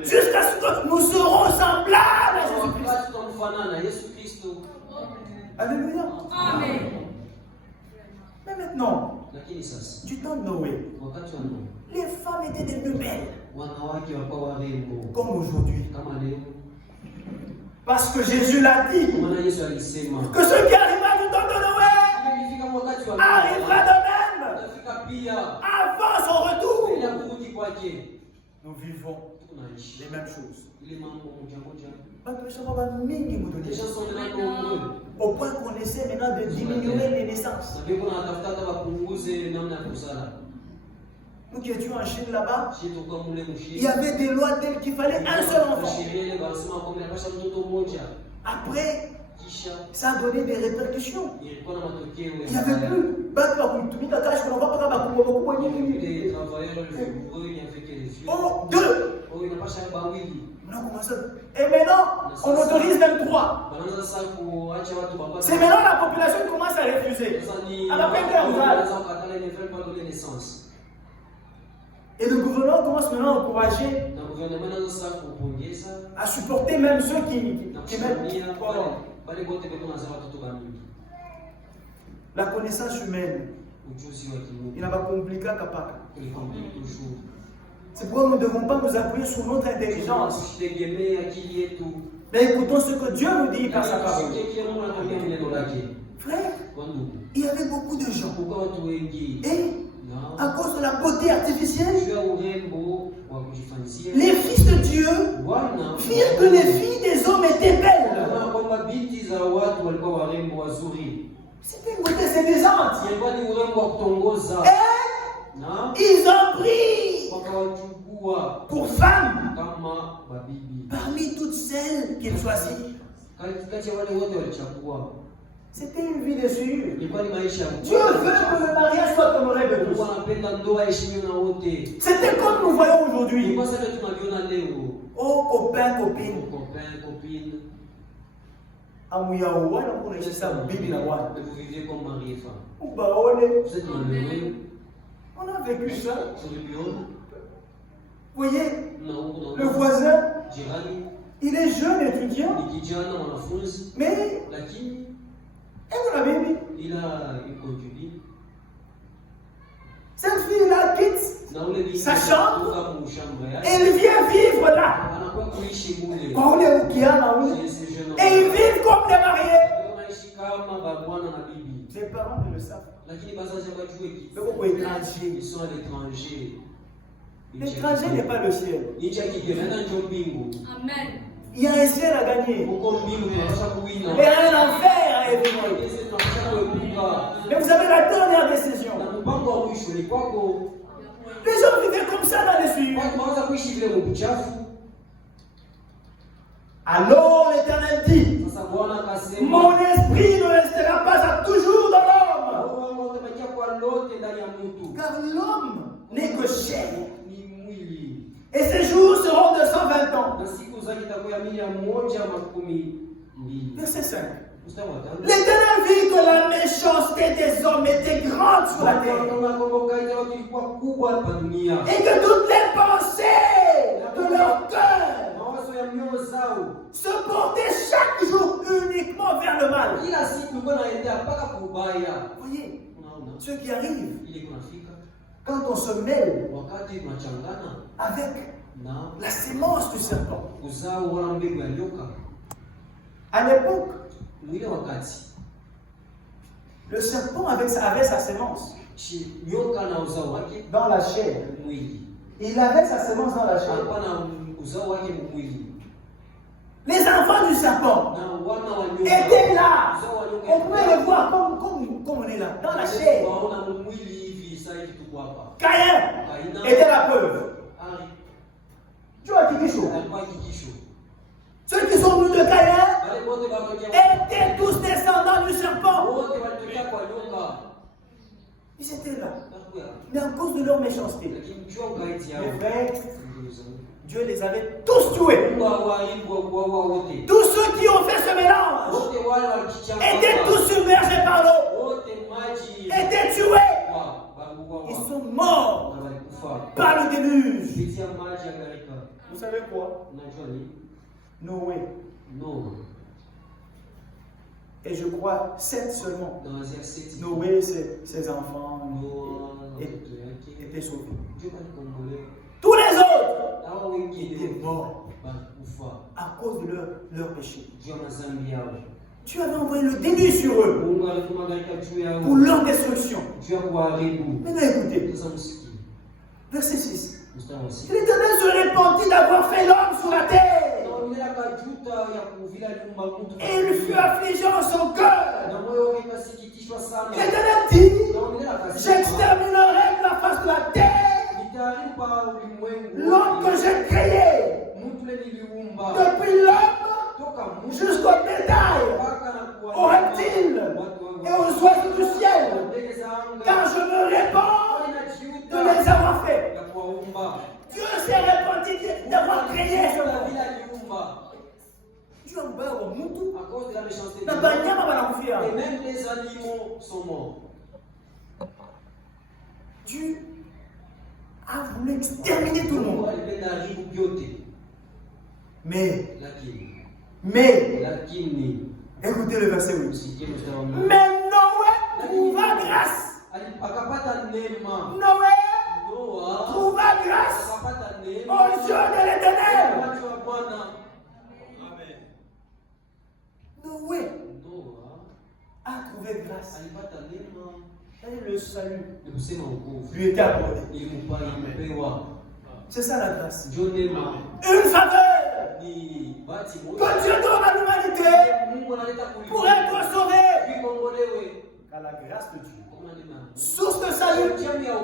Jusqu'à ce que nous serons semblables à Jésus-Christ. Alléluia. Amen. Mais maintenant, du temps de Noé, les femmes étaient des plus belles. Comme aujourd'hui. Parce que Jésus l'a dit. Que ce qui arrivera du temps de Noé arrivera de même. Avant son retour. Nous vivons les mêmes choses. Les gens sont nombreux. Au point qu'on essaie maintenant de diminuer les naissances. Nous qui étions en Chine là-bas, il y avait des lois telles qu'il fallait un seul enfant. Après, ça a donné des répercussions. Il n'y avait plus. Oh, deux. Et maintenant, on autorise même trois. C'est maintenant la population qui commence à refuser. Et le gouvernement commence maintenant à encourager, à supporter même ceux qui mettent La connaissance humaine, il n'a pas compliqué qu'à c'est pourquoi nous ne devons pas nous appuyer sur notre intelligence. Mais écoutons ce que Dieu nous dit par sa parole. Frère, il y avait beaucoup de gens. Et à cause de la beauté artificielle, les fils de Dieu virent que les filles des hommes étaient belles. C'était une beauté séduisante. Et ils ont pris pour femmes parmi toutes celles qu'ils choisirent. C'était une vie de sûre. Dieu veut que le mariage soit honoré de tous. C'était comme nous voyons aujourd'hui. Oh, copain, copine. Vous vivez comme mari et femme. On a vécu ça. Vous voyez, le voisin, il est jeune étudiant, mais il a une concubine. Cette fille-là quitte sa chambre et elle vient vivre là. Et ils vivent comme des mariés. Les parents ne le savent. Ils sont à l'étranger. L'étranger n'est pas le ciel. Amen. Il y a un ciel à gagner. Et un enfer à éviter. Mais vous avez la dernière décision. Les gens vivaient comme ça dans les suites. Alors l'Éternel dit, mon esprit ne restera pas à toujours dans l'homme. Car l'homme n'est que chair. Et ses jours seront de 120 ans. Verset 5. L'Éternel vit que la méchanceté des hommes était grande sur la terre. Et que toutes les pensées de leur cœur se portaient chaque jour uniquement vers le mal. Voyez, ce qui arrive quand on se mêle avec la sémence du serpent. À l'époque, le serpent avait sa sémence dans la chair. Il avait sa sémence dans la chair. Les enfants du serpent étaient là. On pouvait les voir comme on est là, dans la chair. Caïn était la preuve. Tu vois qui chaud. Ceux qui sont venus de Caïn étaient tous descendants du serpent. Ils étaient là. Mais à cause de leur méchanceté, mes frères, Dieu les avait tous tués. Tous ceux qui ont fait ce mélange étaient tous submergés par l'eau, étaient tués. Ils sont morts par le déluge. Vous savez quoi? Noé. Et je crois 7 seulement. Noé, ses enfants étaient sauvés. Tous les autres étaient morts à cause de leur péché. Tu avais envoyé le déluge sur eux pour leur destruction. Maintenant écoutez, verset 6. L'Éternel se repentit d'avoir fait l'homme sur la terre. Et il fut affligé en son cœur. L'Éternel dit, j'exterminerai de la face de la terre l'homme que j'ai créé. Depuis l'homme jusqu'au bétail, aux reptiles et aux oiseaux du ciel. Car je me répands de les avoir faits. Dieu s'est repenti d'avoir créé ce monde. Dieu a ouvert au monde. À cause de la méchanceté. Et même les animaux sont morts. Dieu a voulu exterminer tout le monde. Mais Écoutez le verset 8. Mais Noé trouva grâce. Noé trouva grâce aux yeux de l'Éternel. Noé a trouvé grâce. Et le salut lui était accordé. C'est ça la grâce. Une faveur que Dieu donne à l'humanité pour être sauvé. Car la grâce de Dieu, source de salut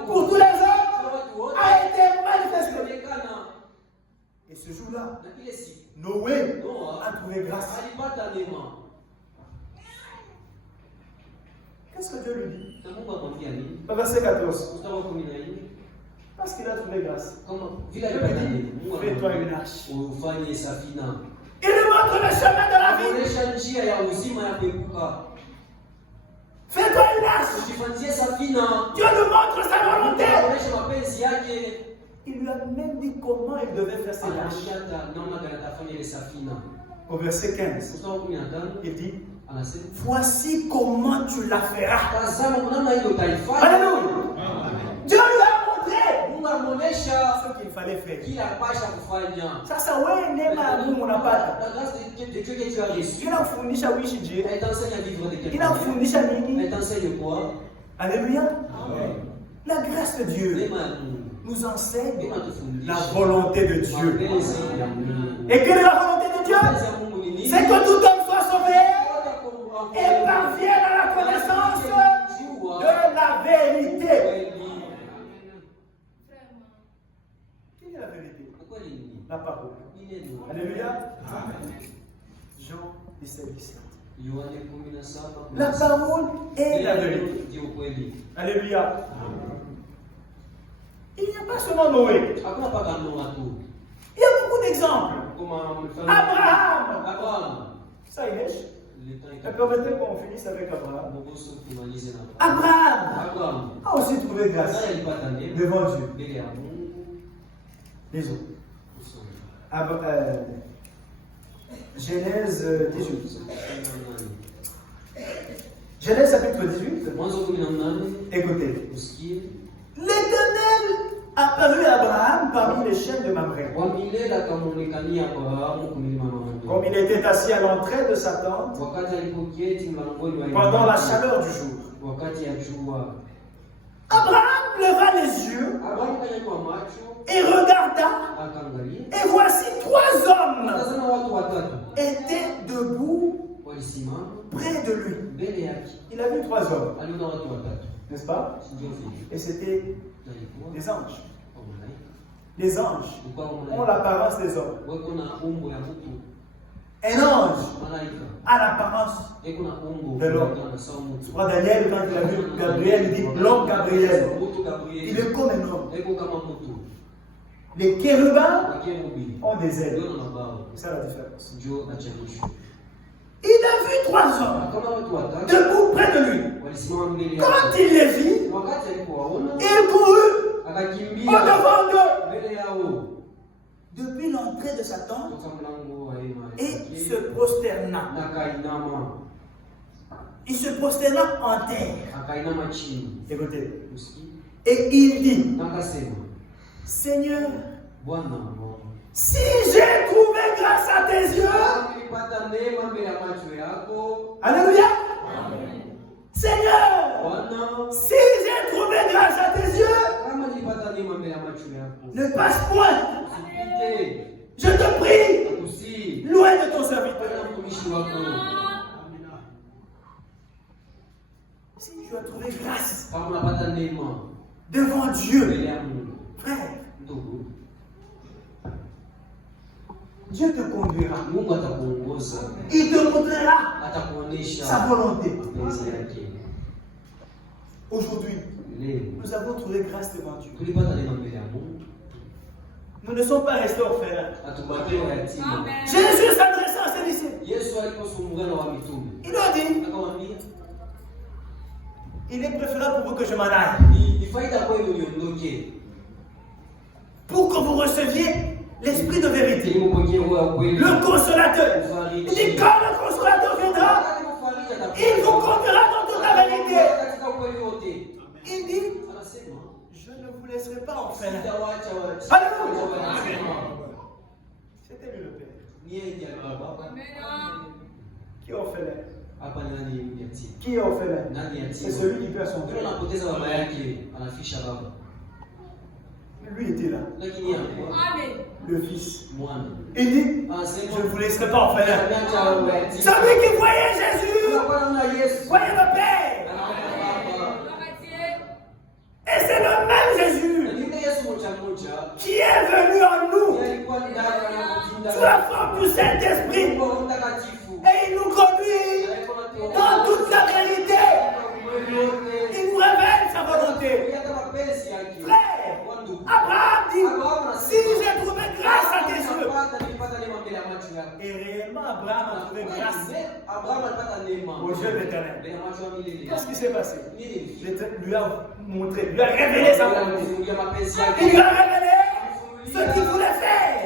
pour tous les hommes, a été manifestée. Et ce jour-là, Noé a trouvé grâce. Qu'est-ce que Dieu lui dit? Verset 14. Parce qu'il a trouvé grâce. Dieu lui dit, fais-toi une arche. Il lui montre le chemin de la vie. Fais-toi une arche. Dieu nous montre sa volonté. Il lui a même dit comment il devait faire cette arche. Au verset 15, il dit, voici comment tu la feras. Alléluia. Dieu lui a montré ce qu'il fallait faire. Sasa wewe neema ya Mungu unapata. Inakufundisha kuishi je? Inakufundisha nini? Alléluia. La grâce de Dieu nous enseigne la volonté de Dieu. Et quelle est la volonté de Dieu? C'est que tout homme soit sauvé et parvienne à la connaissance de la vérité. Quelle est la vérité? La parole. Alléluia. Jean 17, 17. La parole est la vérité. Alléluia. Il n'y a pas seulement Noé. Il y a beaucoup d'exemples. Abraham. Ça il est. Permettez qu'on finisse avec Abraham. Abraham a aussi trouvé grâce devant Dieu. Les autres. Genèse 18. Genèse chapitre 18. Écoutez. L'Éternel apparut à Abraham parmi les chênes de Mamré. Comme il était assis à l'entrée de sa tente pendant la chaleur du jour. Abraham leva les yeux et regarda, et voici 3 hommes étaient debout près de lui. Il a vu 3 hommes, n'est-ce pas? Et c'était des anges. Les anges ont l'apparence des hommes. Un ange a l'apparence de l'homme. Je crois Daniel, quand il a vu Gabriel, il dit l'homme Gabriel. Il est comme un homme. Les chérubins ont des ailes. C'est ça la différence. Il a vu 3 hommes debout près de lui. Quand il les vit, il courut au-devant d'eux depuis l'entrée de sa tente et se prosterna. Il se prosterna en terre. Écoutez. Et il dit, Seigneur, si j'ai trouvé grâce à tes yeux, alléluia. Seigneur, si j'ai trouvé grâce à tes yeux, ne passe point. Je te prie, loin de ton serviteur. Si tu as trouvé grâce devant Dieu, frère, Dieu te conduira. Il te montrera sa volonté. Aujourd'hui, nous avons trouvé grâce devant Dieu. Nous ne sommes pas restés orphelins. Jésus s'adressant à ses disciples. Il leur dit, il est préférable pour vous que je m'en aille. Pour que vous receviez l'esprit de vérité. Le consolateur. Il dit, quand le consolateur consolateur viendra, il vous conduira dans toute la vérité. Il dit, je ne vous laisserai pas orphelin. Alléluia. C'était lui le Père. Qui est orphelin? Qui est orphelin? C'est celui qui perd son père. Lui était là. Le fils. Il dit, je ne vous laisserai pas orphelin. Celui qui voyait Jésus, voyait le Père. Et c'est le même Jésus qui est venu en nous sous la forme du Saint-Esprit. Et il nous conduit dans toute la vérité. Il nous révèle sa volonté. Frère, Abraham dit, si j'ai trouvé grâce à tes yeux. Et réellement, Abraham a trouvé grâce au Dieu de l'Éternel. Qu'est-ce qui s'est passé? Je lui a montré, lui a révélé sa volonté. Il lui a révélé ce qu'il voulait faire.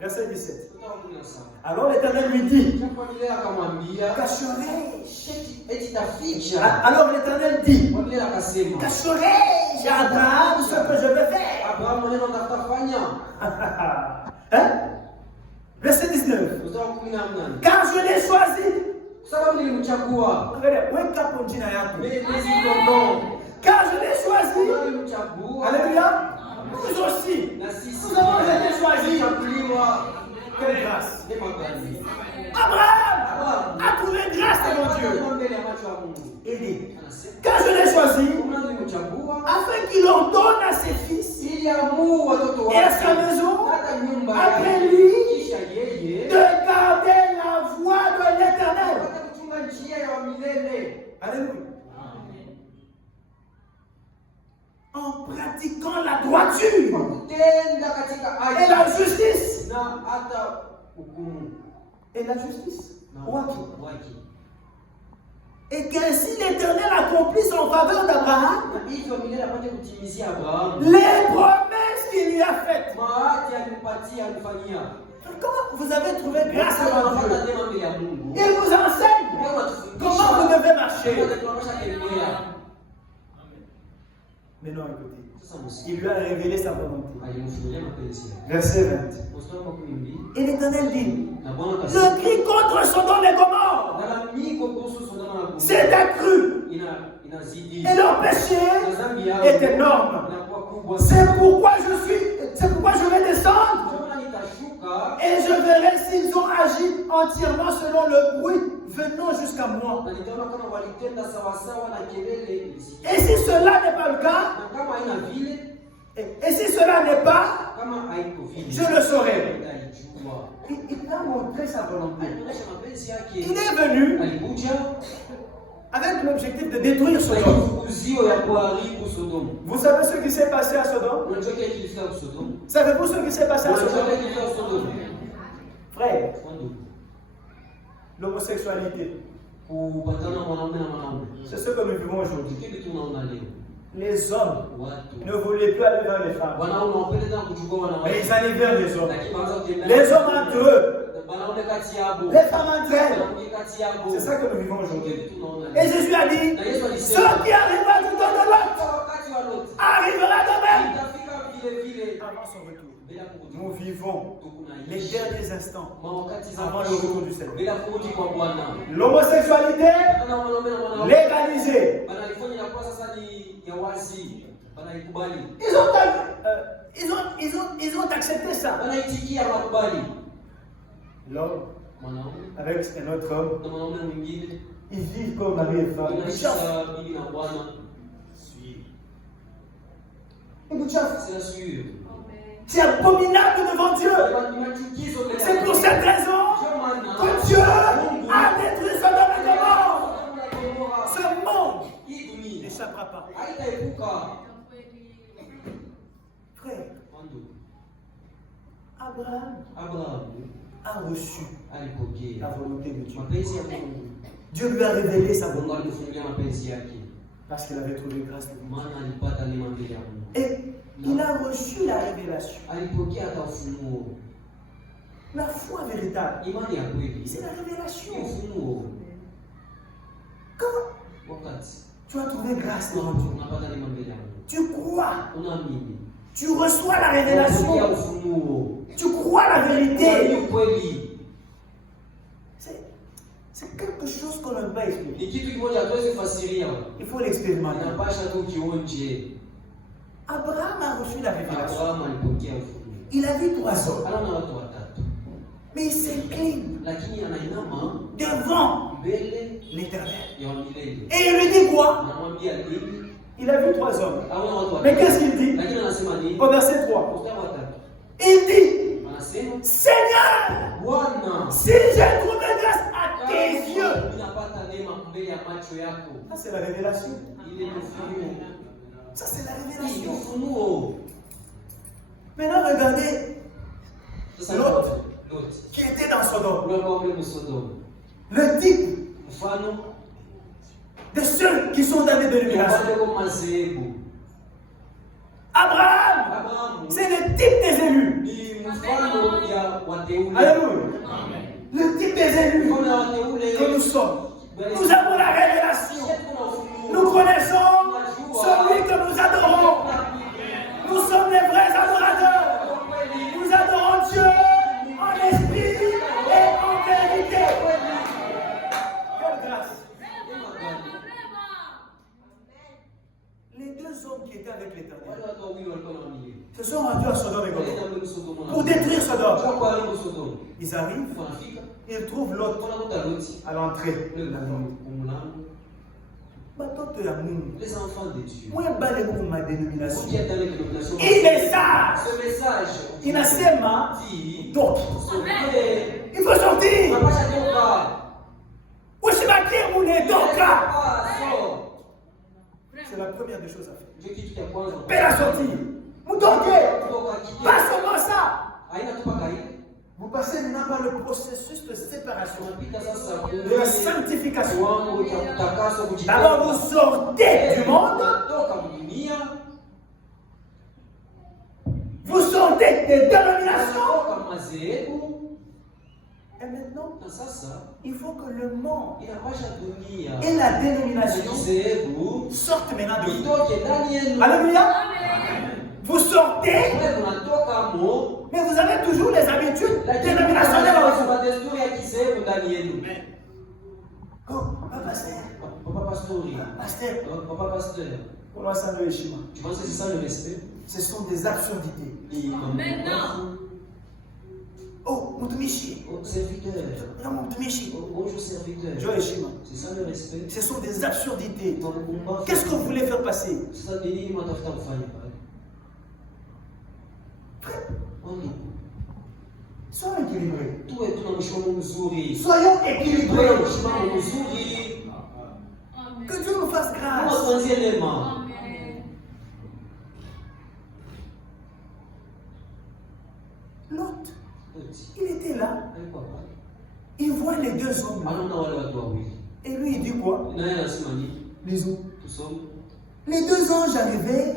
Verset 17. Alors l'Éternel lui dit, cacherai-je? Alors l'Éternel dit, cacherai-je à Abraham ce que je vais faire? Hein? Verset 19. Car je l'ai choisi. Car je l'ai choisi. Alléluia. Nous aussi. Nous avons été choisis. Quelle grâce. Abraham a trouvé grâce à mon Dieu. Il dit, car je l'ai choisi, afin qu'il ordonne à ses fils et à sa maison, après lui, de garder la voie de l'Éternel. Alléluia. En pratiquant la droiture et la justice. Et la justice. Et qu'ainsi l'Éternel accomplisse en faveur d'Abraham les promesses qu'il lui a faites. Comment vous avez trouvé grâce à Dieu? Il vous enseigne comment vous devez marcher. Maintenant, écoutez. Il lui a révélé sa volonté. Verset 20. Et l'Éternel dit, le cri contre Sodome et Gomorrhe s'est accru. Et leur péché est énorme. C'est pourquoi je vais descendre. Et je verrai s'ils ont agi entièrement selon le bruit venant jusqu'à moi. Et si cela n'est pas le cas, et si cela n'est pas, je le saurai. Il a montré sa volonté. Il est venu avec l'objectif de détruire Sodome. Vous savez ce qui s'est passé à Sodome? Savez-vous ce qui s'est passé à Sodome? Frère, l'homosexualité, c'est ce que nous vivons aujourd'hui. Les hommes ne voulaient plus aller vers les femmes, mais ils allaient vers les hommes. Les hommes entre eux, les femmes entre elles. C'est ça que nous vivons aujourd'hui. Et Jésus a dit, ce qui arrivera tout temps de l'autre arrivera de même. Avant son retour, nous vivons les derniers instants avant le retour du Seigneur. L'homosexualité légalisée. Ils ont accepté ça. L'homme avec un autre homme, ils vivent comme mari et femme. C'est abominable devant Dieu. C'est pour cette raison que Dieu a détruit Sodome et Gomorrhe. Ce monde n'échappera pas. Frère, Abraham a reçu la volonté de Dieu. Dieu lui a révélé sa volonté parce qu'il avait trouvé grâce de Dieu. Et il a reçu la révélation. La foi véritable, c'est la révélation. Quand tu as trouvé grâce devant Dieu, tu crois, tu reçois la révélation, tu crois la vérité. C'est quelque chose qu'on ne peut pas expliquer. Il faut l'expérimenter. Abraham a reçu la révélation. Il a vu 3 hommes. Mais il s'incline devant l'Éternel. Et il lui dit quoi? Il a vu 3 hommes. Mais qu'est-ce qu'il dit? Au verset 3. Il dit, Seigneur, si j'ai trouvé grâce à tes yeux. Ça c'est la révélation. Ça c'est la révélation. Maintenant regardez l'autre qui était dans Sodome. Le type de ceux qui sont dans les dénominations. Abraham, c'est le type des élus. Alléluia. Le type des élus que nous sommes. Nous avons la révélation. Nous connaissons celui que nous adorons. Nous sommes les vrais adorateurs. Nous adorons Dieu en esprit et en vérité. Quelle grâce. Les 2 hommes qui étaient avec l'Éternel se sont rendus à Sodome et Gomorrhe pour détruire Sodome. Ils arrivent, ils trouvent l'autre à l'entrée. Les enfants de Dieu. Il est sage. Il a ses mains. Donc, il faut sortir. C'est la première des choses à faire. Père a sorti. Pas seulement ça. Vous passez maintenant par le processus de séparation, de la sanctification. D'abord, vous sortez du monde. Vous sortez des dénominations. Et maintenant, il faut que le monde et la dénomination sortent maintenant de vous. Alléluia. Vous sortez, mais vous avez toujours les habitudes dénominationnelles. Papa pasteur. Tu penses que c'est ça le respect? Ce sont des absurdités. Maintenant. Oh, Moutumichi. Oh, serviteur. Non, Moutumichi. Bonjour, serviteur. Joe Shima. C'est ça le respect. Ce sont des absurdités. Qu'est-ce que vous voulez faire passer? Soyons équilibrés. Soyons équilibrés. Que Dieu nous fasse grâce. L'autre, il était là. Il voit les 2 hommes. Et lui, il dit quoi? Les autres. Les 2 anges arrivaient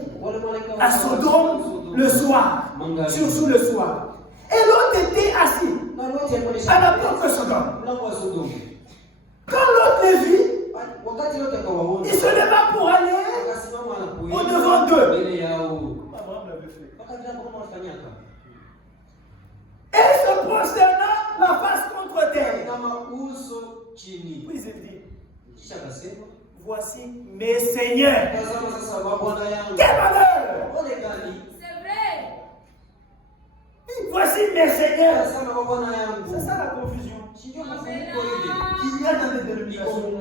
à Sodome le soir, surtout le soir. Et l'autre était assis à la porte de Sodome. Quand l'autre les vit, il se leva pour aller au-devant d'eux. Abraham l'avait fait. Et se prosternant la face contre terre. Puis il dit, voici mes seigneurs. Quel malheur! C'est vrai. Voici mes seigneurs. C'est ça la confusion. Il y a dans les dénominations.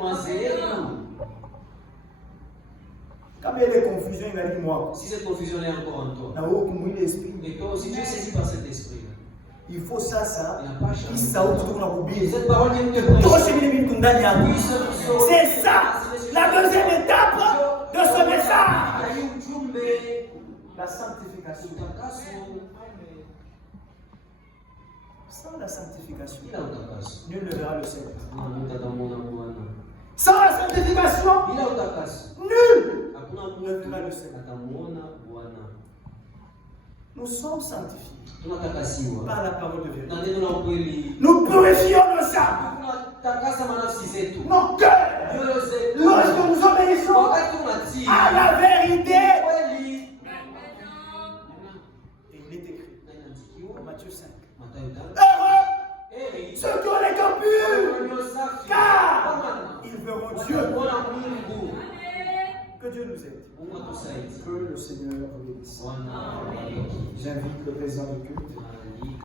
Quand il y a des confusions, il a dit moi. Si cette confusion est encore en toi, et toi aussi tu es saisi par cet esprit. Il faut ça. Cette parole qui te c'est ça, la deuxième étape de ce message. La sanctification. Sans la sanctification, nul ne verra le Seigneur. Sans la sanctification, nul ne verra le Seigneur. Nous sommes sanctifiés par la parole de vérité. Nous purifions nos âmes, nos cœurs, lorsque nous obéissons à la vérité. Et il est écrit dans Matthieu 5. Heureux ceux qui ont les cœurs purs, car ils verront Dieu. Que Dieu nous aide. Que le Seigneur vous bénisse. J'invite le président du culte.